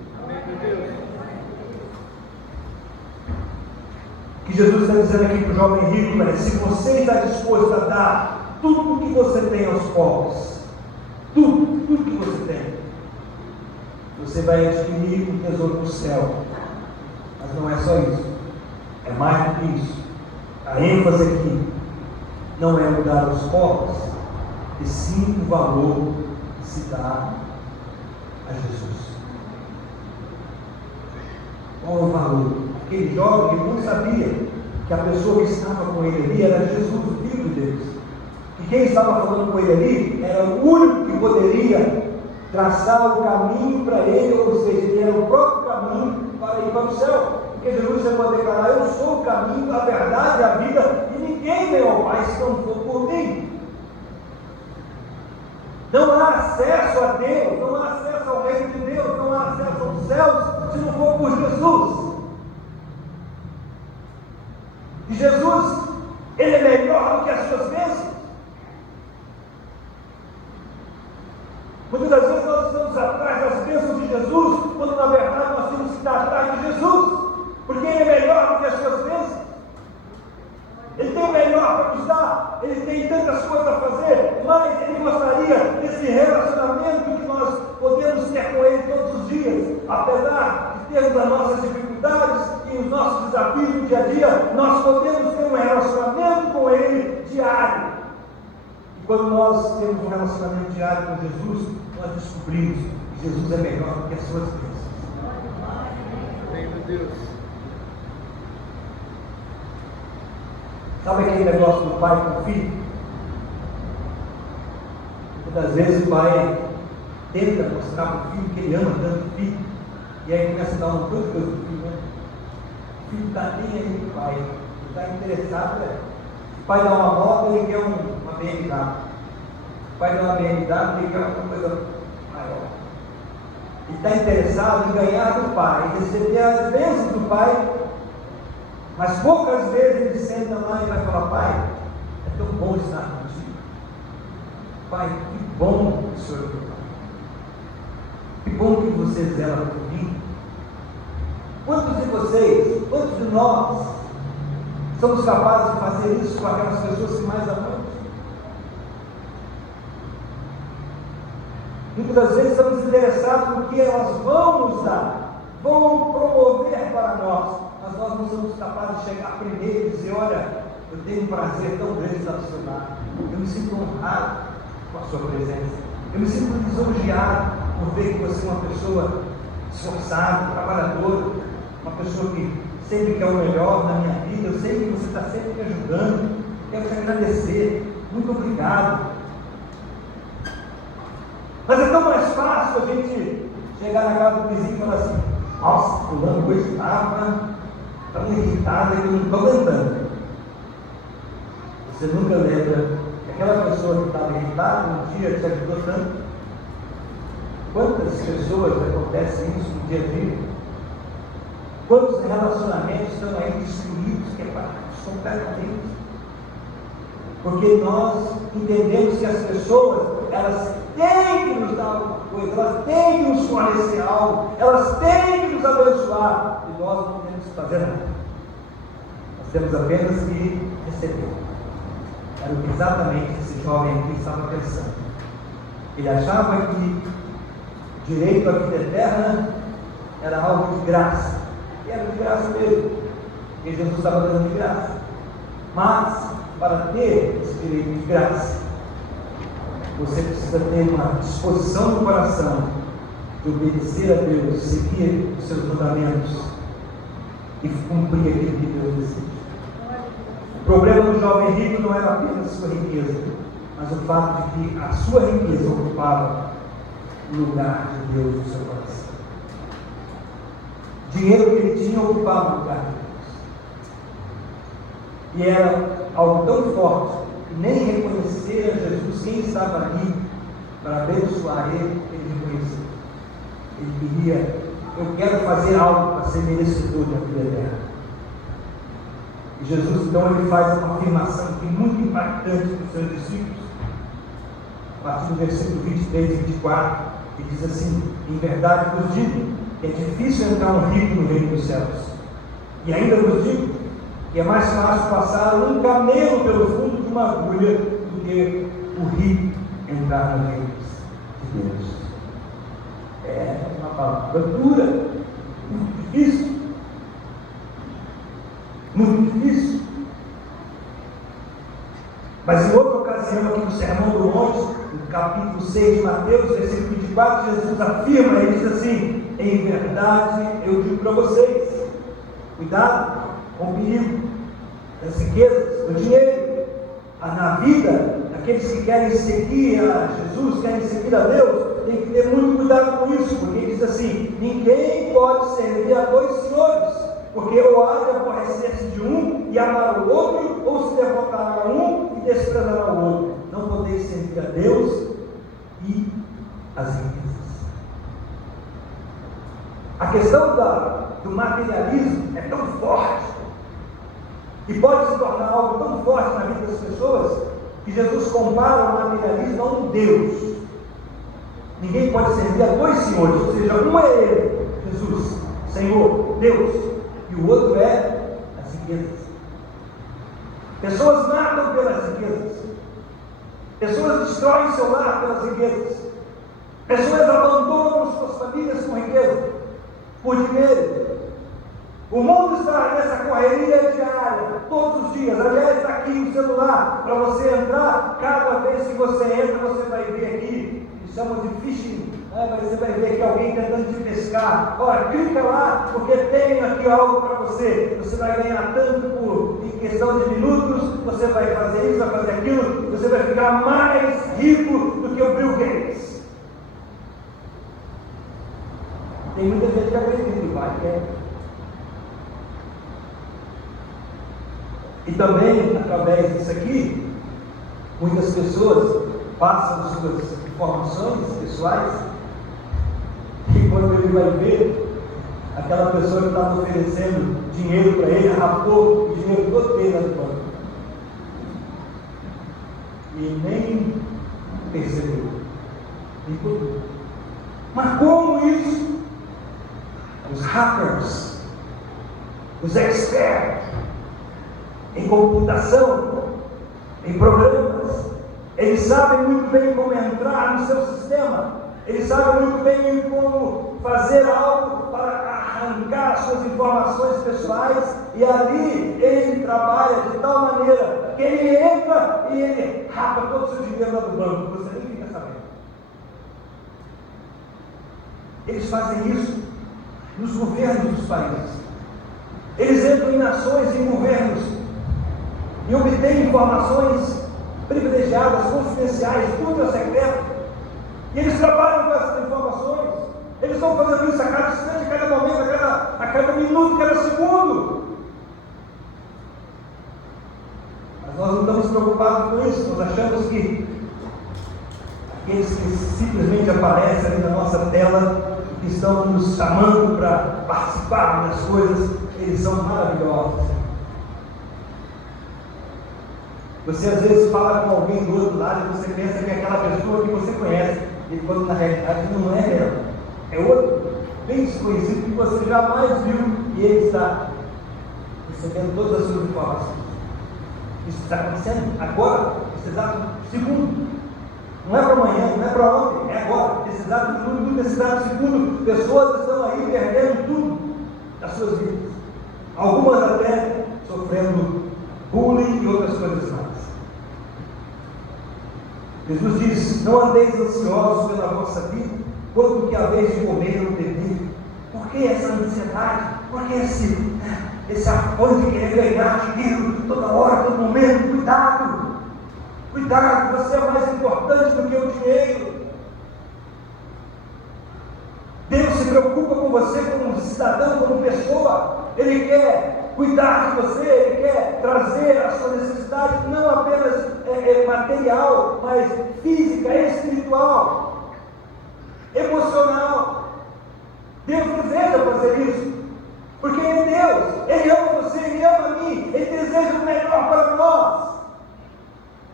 O que Jesus está dizendo aqui para o jovem rico é: se você está disposto a dar tudo o que você tem aos pobres, tudo que você tem, você vai adquirir um tesouro no céu. Mas não é só isso, é mais do que isso. A ênfase aqui não é o dar aos pobres, e sim o valor que se dá a Jesus. Qual é o valor? Aquele jovem que não sabia que a pessoa que estava com ele ali era Jesus, o Filho de Deus. E quem estava falando com ele ali era o único que poderia traçar o caminho para ele, ou seja, ele era o próprio caminho para ir para o céu. Porque Jesus chegou a declarar: eu sou o caminho, a verdade e a vida, e ninguém vem ao Pai se não for por mim. Não há acesso a Deus, não há acesso ao reino de Deus, não há acesso aos céus se não for por Jesus. E Jesus, Ele é melhor do que as suas bênçãos. Muitas das vezes nós estamos atrás das bênçãos de Jesus, quando na verdade nós temos que estar atrás de Jesus, porque Ele é melhor do que as suas bênçãos. Ele tem o melhor para nos dar, Ele tem tantas coisas a fazer, mas Ele gostaria desse relacionamento que nós podemos ter com Ele todos os dias, apesar de termos as nossas dificuldades e os nossos desafios no dia a dia, nós podemos ter um relacionamento com Ele diário. E quando nós temos um relacionamento diário com Jesus, nós descobrimos que Jesus é melhor do que as suas bênçãos. Amém, meu Deus. Sabe aquele negócio do pai com o filho? Muitas vezes o pai tenta mostrar para o filho que ele ama tanto o filho, e aí começa a dar um tanto coisa para o filho, né? O filho está nem aí para o pai, ele está interessado, né? O pai dá uma moto, ele quer uma BMW. O pai dá uma BMW, ele quer uma coisa maior. Ele está interessado em ganhar do pai, em receber as bênçãos do pai. Mas poucas vezes ele senta lá e vai falar: pai, é tão bom estar contigo. Pai, que bom que o Senhor é meu pai. Que bom que você zela por mim. Quantos de vocês, quantos de nós somos capazes de fazer isso com aquelas pessoas que mais amamos? Muitas das vezes estamos interessados no que elas vão nos dar, vão promover para nós. Mas nós não somos capazes de chegar primeiro e dizer: olha, eu tenho um prazer tão grande de estar do seu lado, eu me sinto honrado com a sua presença, eu me sinto lisonjeado por ver que você é uma pessoa esforçada, trabalhadora, uma pessoa que sempre quer o melhor na minha vida, eu sei que você está sempre me ajudando, quero te agradecer, muito obrigado. Mas é tão mais fácil a gente chegar na casa do vizinho e falar assim: nossa, fulano hoje estava tão irritada que eu não estou aguentando. Você nunca lembra que aquela pessoa que estava irritada um dia te ajudou tanto? Quantas pessoas acontecem isso no dia a dia? Quantos relacionamentos estão aí destruídos, quebrados completamente? Porque nós entendemos que as pessoas, elas têm que nos dar alguma coisa, elas têm que nos fornecer algo, elas têm que nos abençoar, e nós não temos que fazer nada. Nós temos apenas que receber. Era o que exatamente esse jovem aqui estava pensando. Ele achava que direito à vida eterna era algo de graça, e era de graça mesmo, porque Jesus estava dando de graça. Mas, para ter esse direito de graça, você precisa ter uma disposição no coração de obedecer a Deus, seguir os seus mandamentos e cumprir aquilo que Deus deseja. O problema do jovem rico não era apenas a sua riqueza, mas o fato de que a sua riqueza ocupava o lugar de Deus no seu coração. O dinheiro que ele tinha ocupava o lugar de Deus. E era algo tão forte que nem reconhecer a Jesus, quem estava ali para abençoar ele reconheceu. Ele queria: eu quero fazer algo para ser merecedor da vida eterna. E Jesus então ele faz uma afirmação que é muito impactante para os seus discípulos, a partir do versículo 23 e 24, que diz assim: em verdade vos digo que é difícil entrar um rico no reino dos céus, e ainda vos digo que é mais fácil passar um camelo pelo fundo de uma agulha do que o rico entrar no reino de Deus. É uma palavra dura, muito difícil. Muito difícil. Mas em outra ocasião, aqui no Sermão do Monte, no capítulo 6 de Mateus, versículo 24, Jesus afirma, ele diz assim: em verdade eu digo para vocês, cuidado com o perigo das riquezas, do dinheiro, na vida. Aqueles que querem seguir a Jesus, querem seguir a Deus, tem que ter muito cuidado com isso, porque ele diz assim: ninguém pode servir a dois senhores, porque ou há de aborrecer-se de um e amar o outro, ou se devotará a um e desprezará o outro. Não podeis servir a Deus e as riquezas. A questão do materialismo é tão forte, e pode se tornar algo tão forte na vida das pessoas, que Jesus compara o materialismo a um Deus. Ninguém pode servir a dois senhores, ou seja, um é Ele, Jesus, Senhor, Deus, e o outro é as riquezas. Pessoas matam pelas riquezas, pessoas destroem seu lar pelas riquezas, pessoas abandonam suas famílias com riqueza, por dinheiro. O mundo está nessa correria diária, todos os dias. Aliás, está aqui o celular, para você entrar. Cada vez que você entra, você vai ver aqui, que chamam de phishing, né? Você vai ver aqui alguém tentando te pescar. Olha, clica lá, porque tem aqui algo para você. Você vai ganhar tanto em questão de minutos, você vai fazer isso, vai fazer aquilo, você vai ficar mais rico do que o Bill Gates. Tem muita gente que acredita e vai, quer. E também, através disso aqui, muitas pessoas passam suas informações pessoais, e quando ele vai ver, aquela pessoa que estava oferecendo dinheiro para ele, rapou o dinheiro todo dele lá no banco. E nem percebeu, nem pôde. Mas como isso? Os hackers, os experts em computação, em programas, eles sabem muito bem como entrar no seu sistema, eles sabem muito bem como fazer algo para arrancar suas informações pessoais, e ali ele trabalha de tal maneira que ele entra e ele rapa todo o seu dinheiro lá do banco, você nem fica sabendo. Eles fazem isso nos governos dos países, eles entram em nações e em governos e obtêm informações privilegiadas, confidenciais, tudo é secreto, e eles trabalham com essas informações. Eles estão fazendo isso a cada instante, a cada momento, a cada minuto, a cada segundo. Mas nós não estamos preocupados com isso. Nós achamos que aqueles que simplesmente aparecem ali na nossa tela, que estão nos chamando para participar das coisas, eles são maravilhosos. Você às vezes fala com alguém do outro lado e você pensa que é aquela pessoa que você conhece, e quando na realidade não é ela, é outro, bem desconhecido, que você jamais viu, e ele está recebendo todas as suas informações. Isso está acontecendo agora, nesse exato segundo. Não é para amanhã, não é para ontem, é agora, nesse exato minuto, nesse exato segundo. Pessoas estão aí perdendo tudo das suas vidas, algumas até sofrendo bullying e outras coisas mais. Jesus diz: não andeis ansiosos pela vossa vida, quanto que haveis de comer ou beber. Por que essa ansiedade? Por que esse afã de querer ganhar dinheiro toda hora, todo momento? Cuidado! Cuidado, você é mais importante do que o dinheiro. Deus se preocupa com você como cidadão, como pessoa. Ele quer cuidar de você, Ele quer trazer a sua necessidade, não apenas material, mas física, espiritual, emocional. Deus deseja fazer isso, porque Ele é Deus, Ele ama você, Ele ama a mim, Ele deseja o melhor para nós.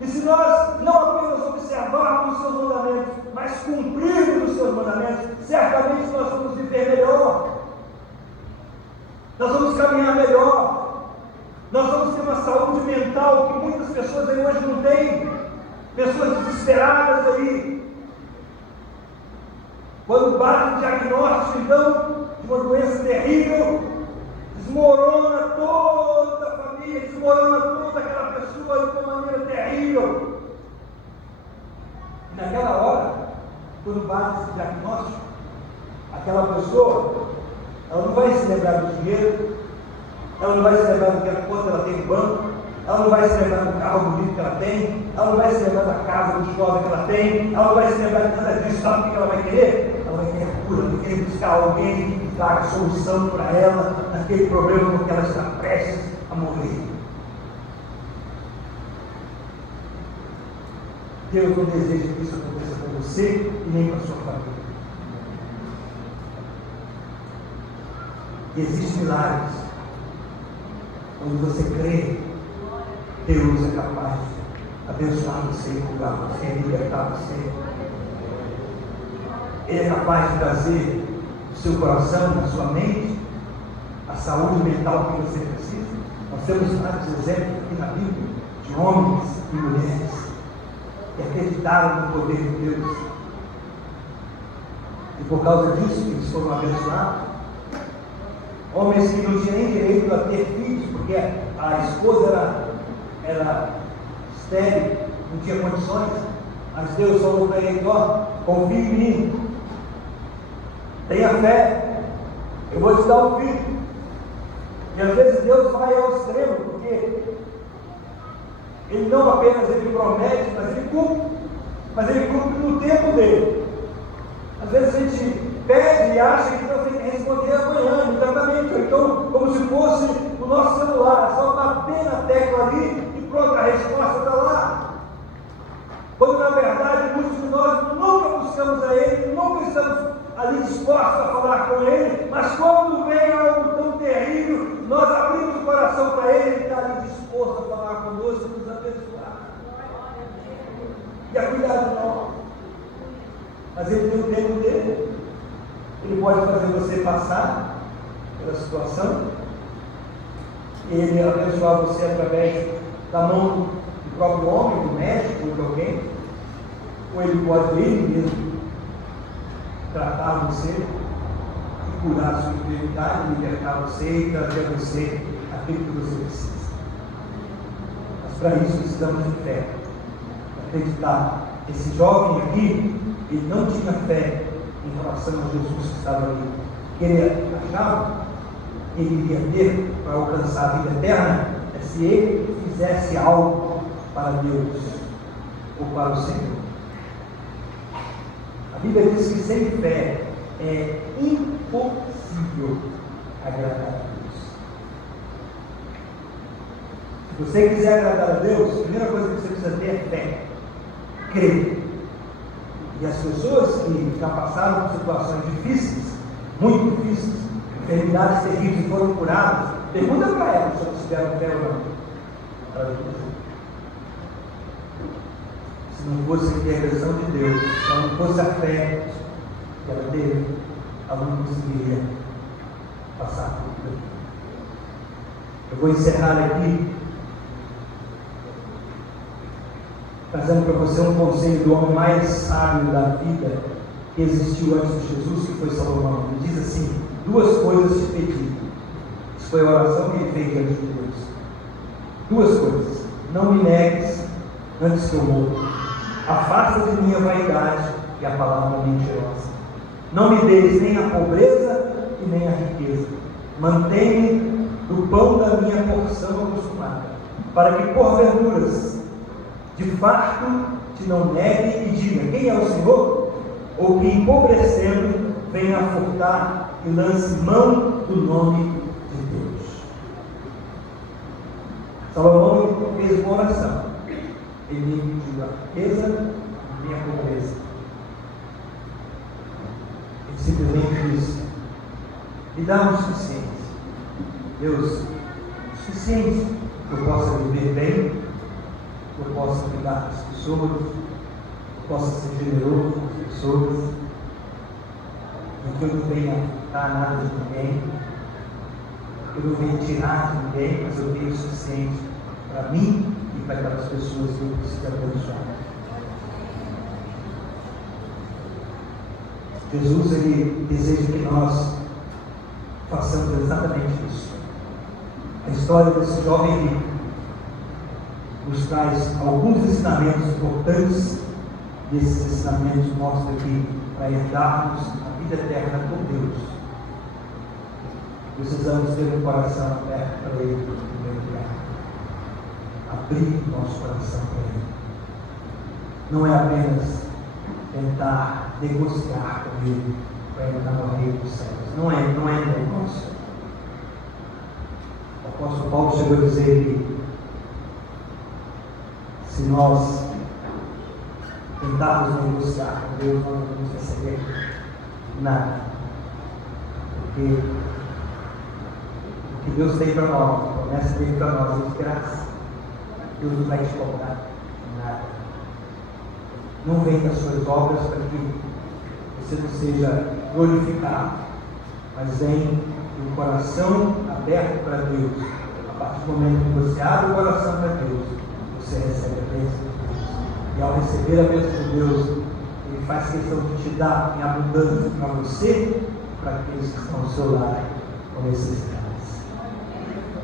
E se nós não apenas observarmos os seus mandamentos, mas cumprirmos os seus mandamentos, certamente nós vamos viver melhor. Nós vamos caminhar melhor. Nós vamos ter uma saúde mental que muitas pessoas aí hoje não têm. Pessoas desesperadas aí. Quando bate o diagnóstico, então, de uma doença terrível, desmorona toda a família. família, desmorona toda aquela pessoa de uma maneira terrível. E naquela hora, quando bate esse diagnóstico, aquela pessoa, ela não vai se lembrar do dinheiro, ela não vai se lembrar do que a conta ela tem no banco, ela não vai se lembrar do carro bonito que ela tem, ela não vai se lembrar da casa luxuosa que ela tem, ela não vai se lembrar de nada disso. Sabe o que ela vai querer? Ela vai querer cura, ela vai querer buscar alguém que traga solução para ela naquele problema porque ela está prestes a morrer. Deus não deseja que isso aconteça com você e nem com a sua família. Existem milagres. Quando você crê, Deus é capaz de abençoar você, curar você, libertar você. Ele é capaz de trazer no seu coração, na sua mente, a saúde mental que você precisa. Nós temos vários exemplos aqui na Bíblia de homens e mulheres que acreditaram no poder de Deus. E por causa disso, eles foram abençoados. Homens que não tinham nem direito a ter filhos, porque a esposa era estéril, não tinha condições. Mas Deus falou para ele: ó, confie em mim, tenha fé, eu vou te dar um filho. E às vezes Deus vai ao extremo, porque Ele não apenas Ele promete, mas Ele cumpre. Mas Ele cumpre no tempo dele. Às vezes a gente pede e acha que Deus tem que responder amanhã, imediatamente. Então, como se fosse o nosso celular, só bater na tecla ali e pronto, a resposta está lá. Quando na verdade muitos de nós nunca buscamos a Ele, nunca estamos ali dispostos a falar com Ele, mas quando vem algo tão terrível, nós abrimos o coração para Ele, Ele está ali disposto a falar conosco e nos abençoar. E a cuidar de nós. Mas Ele tem o tempo dele. Ele pode fazer você passar pela situação, Ele abençoar você através da mão do próprio homem, do médico ou de alguém, ou Ele pode Ele mesmo tratar você e curar a sua enfermidade, libertar você e trazer a você aquilo que você precisa. Mas para isso precisamos de fé, acreditar. Esse jovem aqui, ele não tinha fé em relação a Jesus que estava ali. Ele achava que ele iria ter para alcançar a vida eterna se ele fizesse algo para Deus ou para o Senhor. A Bíblia diz que sem fé é impossível agradar a Deus. Se você quiser agradar a Deus, a primeira coisa que você precisa ter é fé, crer. E as pessoas que já passaram por situações difíceis, muito difíceis, enfermidades terríveis e foram curadas, pergunta para elas se elas tiveram fé ou não. Se não fosse a intervenção de Deus, se não fosse a fé que ela teve, ela não conseguiria passar por tudo. Eu vou encerrar aqui trazendo para você um conselho do homem mais sábio da vida que existiu antes de Jesus, que foi Salomão. Ele diz assim: duas coisas te pedi. Isso foi a oração que ele fez diante de Deus. Duas coisas: não me negues antes que eu morra. Afasta de mim a vaidade e a palavra mentirosa. Não me deis nem a pobreza e nem a riqueza. Mantém-me do pão da minha porção acostumada, para que porventuras de farto te não negue e diga: quem é o Senhor? Ou que empobrecendo venha a furtar e lance mão do nome de Deus. Salomão fez uma oração. Ele me pediu a riqueza e a minha pobreza. Ele simplesmente disse: me dá o suficiente. Deus, o suficiente que eu possa viver bem, que eu possa cuidar das pessoas, que eu possa ser generoso com as pessoas, que eu não venha dar nada de ninguém, que eu não venha tirar de ninguém, mas eu tenho o suficiente para mim e para aquelas pessoas que eu preciso abençoar. Jesus, Ele deseja que nós façamos exatamente isso. A história desse jovem rico nos traz alguns ensinamentos importantes, e esses ensinamentos mostram que para herdarmos a vida eterna com Deus, precisamos ter um coração aberto para Ele, em primeiro lugar. Abrir nosso coração para Ele. Não é apenas tentar negociar com Ele para entrar no reino dos céus. Não é negócio. O apóstolo Paulo chegou a dizer que se nós tentarmos negociar com Deus, nós não vamos receber nada. Porque o que Deus tem para nós, a promessa dele para nós é de graça. Deus não vai te cobrar nada. Não vem das suas obras para que você não seja glorificado, mas vem de um coração aberto para Deus. A partir do momento que você abre o coração para Deus, você recebe a bênção de Deus. E ao receber a bênção de Deus, Ele faz questão de te dar em abundância para você e para aqueles que estão ao seu lado com necessidades.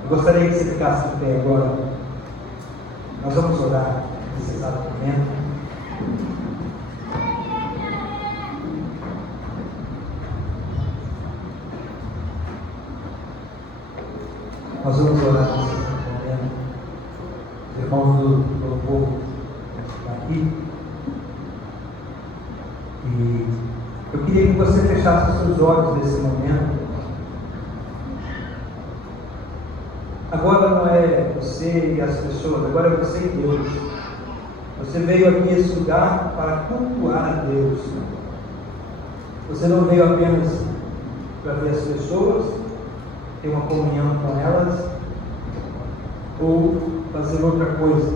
Eu gostaria que você ficasse de pé agora. Nós vamos orar nesse exato momento. Nós vamos orar nesse exato momento. Os irmãos do povo estão aqui. E eu queria que você fechasse os seus olhos nesse momento. Agora não é você e as pessoas, agora é você e Deus. Você veio aqui nesse lugar para cultuar a Deus. Você não veio apenas para ver as pessoas, ter uma comunhão com elas, ou fazer outra coisa.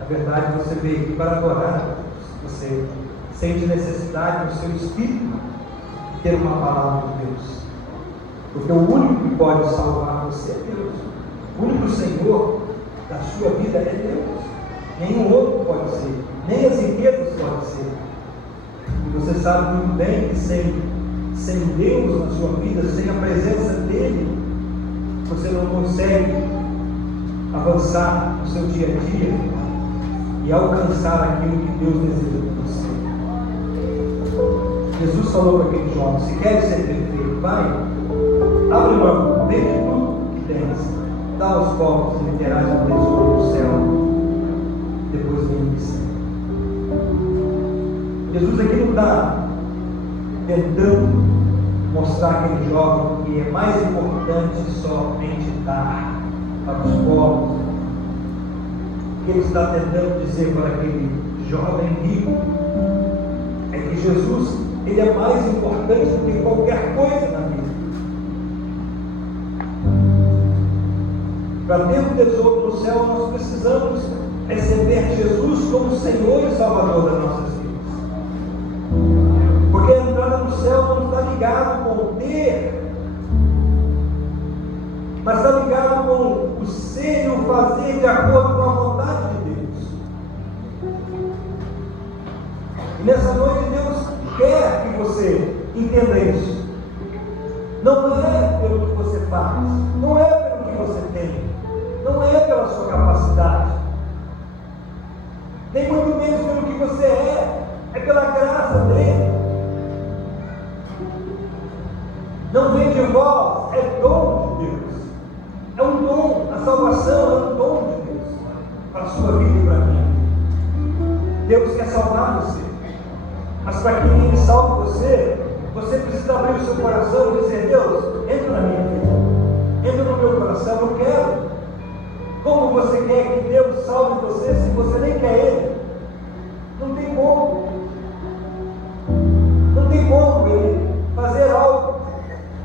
Na verdade, você veio aqui para adorar a Deus. Você sente necessidade no seu espírito de ter uma palavra de Deus. Porque o único que pode salvar você é Deus. O único Senhor da sua vida é Deus. Nenhum outro pode ser. Nem as riquezas podem ser. E você sabe muito bem que sem Deus na sua vida, sem a presença dEle, você não consegue avançar no seu dia a dia e alcançar aquilo que Deus deseja de você. Jesus falou para aquele jovem: se queres ser perfeito, vai, abre mão, vende tudo que tens, dá aos pobres e terás um tesouro no céu, depois vem me seguir. Jesus aqui não está tentando mostrar aquele jovem que é mais importante somente dar para os pobres. O que ele está tentando dizer para aquele jovem rico é que Jesus, ele é mais importante do que qualquer coisa na vida. Para ter um tesouro no céu, nós precisamos receber Jesus como Senhor e Salvador das nossas vidas. Porque a entrada no céu não está ligado com o ter, mas está ligado com o ser e o fazer de acordo com a vontade de Deus. E nessa noite Deus quer que você entenda isso. Não é pelo que você faz, não é pelo que você tem, não é pela sua capacidade, nem muito menos pelo que você é pela graça dele. Não vem de vós, é dom de Deus. É um dom, a salvação é um dom de Deus para a sua vida e para a minha vida. Deus quer salvar você, mas para que Ele salve você, você precisa abrir o seu coração e dizer: Deus, entra na minha vida, entra no meu coração, eu quero. Como você quer que Deus salve você se você nem quer Ele? Não tem como. Não tem como Ele fazer algo.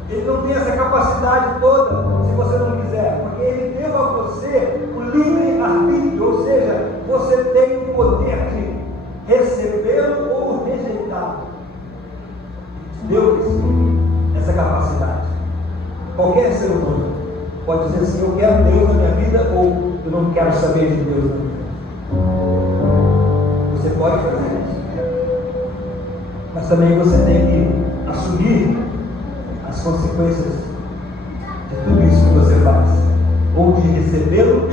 Ele não tem essa capacidade toda se você não quiser, porque Ele deu a você o livre arbítrio, ou seja, você tem o poder de recebê-lo ou rejeitá-lo. Deu essa capacidade. Qualquer ser humano pode dizer assim: eu quero Deus na minha vida, ou eu não quero saber de Deus na minha vida. Você pode fazer isso, mas também você tem que assumir as consequências de tudo isso que você faz. ou de recebê-lo,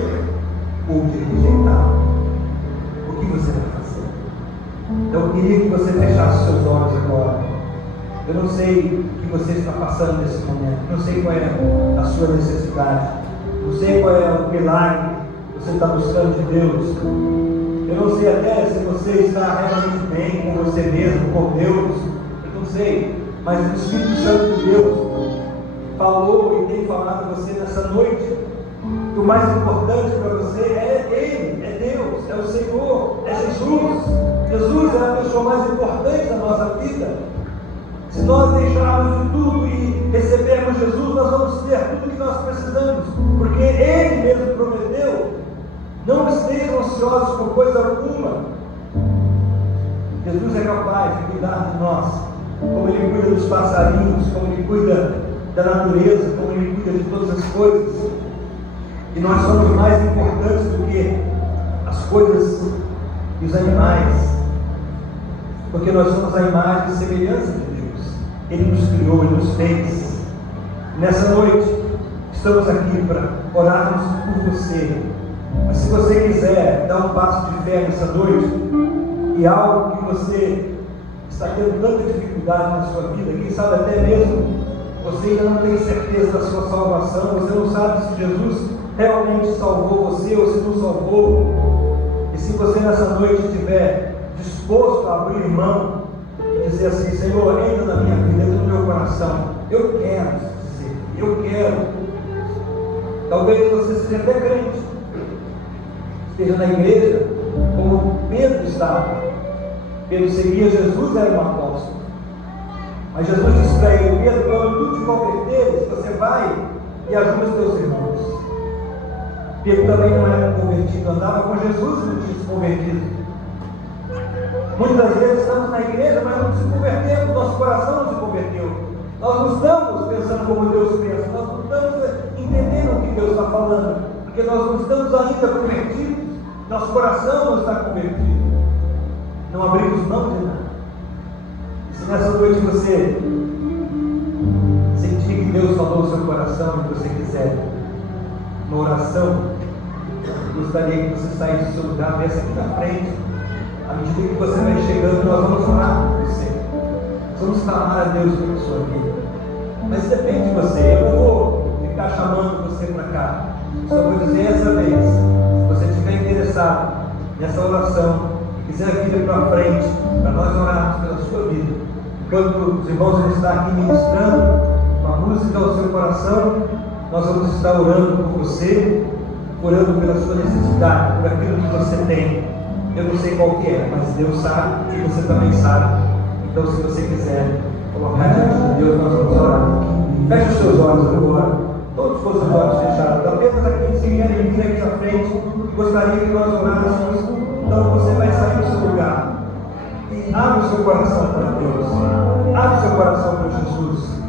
ou de rejeitá-lo. O que você vai fazer? Então, eu queria que você fechasse seus olhos agora. Eu não sei o que você está passando nesse momento, não sei qual é a sua necessidade, não sei qual é o milagre que você está buscando de Deus. Eu não sei até se você está realmente bem com você mesmo, com Deus, eu não sei, mas o Espírito Santo de Deus falou e tem falado a você nessa noite que o mais importante para você é Ele, é Deus, é o Senhor, é Jesus. Jesus é a pessoa mais importante da nossa vida. Se nós deixarmos de tudo e recebermos Jesus, nós vamos ter tudo o que nós precisamos, porque Ele mesmo prometeu: não estejam ansiosos por coisa alguma. Jesus é capaz de cuidar de nós, como Ele cuida dos passarinhos, como Ele cuida da natureza, como Ele cuida de todas as coisas. E nós somos mais importantes do que as coisas e os animais, porque nós somos a imagem e semelhança de Deus. Ele nos criou, Ele nos fez. Nessa noite, estamos aqui para orarmos por você. Mas se você quiser dar um passo de fé nessa noite, e algo que você está tendo tanta dificuldade na sua vida, quem sabe até mesmo você ainda não tem certeza da sua salvação, você não sabe se Jesus realmente salvou você ou se não salvou, e se você nessa noite estiver disposto a abrir mão e dizer assim: Senhor, entra na minha vida, entra no meu coração, eu quero dizer, eu quero. Talvez você seja até crente, esteja na igreja como Pedro estava. Pedro seguia Jesus, era um apóstolo, mas Jesus disse para ele: Pedro, quando tu te converteres, você vai e ajuda os teus irmãos. Pedro também não era convertido, andava com Jesus e não tinha se convertido. Muitas vezes estamos na igreja, mas não se convertemos, nosso coração não se converteu. Nós não estamos pensando como Deus pensa, nós não estamos entendendo o que Deus está falando, porque nós não estamos ainda convertidos, nosso coração não está convertido, não abrimos mão de nada. E se nessa noite você sentir que Deus falou no seu coração e você quiser uma oração, eu gostaria que você saísse do seu lugar, viesse aqui na frente. À medida que você vai chegando, nós vamos orar por você, nós vamos clamar a Deus pela sua vida. Mas depende de você, eu não vou ficar chamando você para cá, só vou dizer essa vez: se você estiver interessado nessa oração e quiser vir para frente para nós orarmos pela sua vida, enquanto os irmãos vão estar aqui ministrando uma música ao seu coração, nós vamos estar orando por você, orando pela sua necessidade, por aquilo que você tem. Eu não sei qual que é, mas Deus sabe e você também sabe. Então, se você quiser colocar diante de Deus, nós vamos orar. Feche os seus olhos agora, todos com os olhos fechados. Apenas aqueles que querem vir aqui à frente, gostaria que nós orássemos. Então você vai sair do seu lugar e abre o seu coração para Deus, abre o seu coração para Jesus.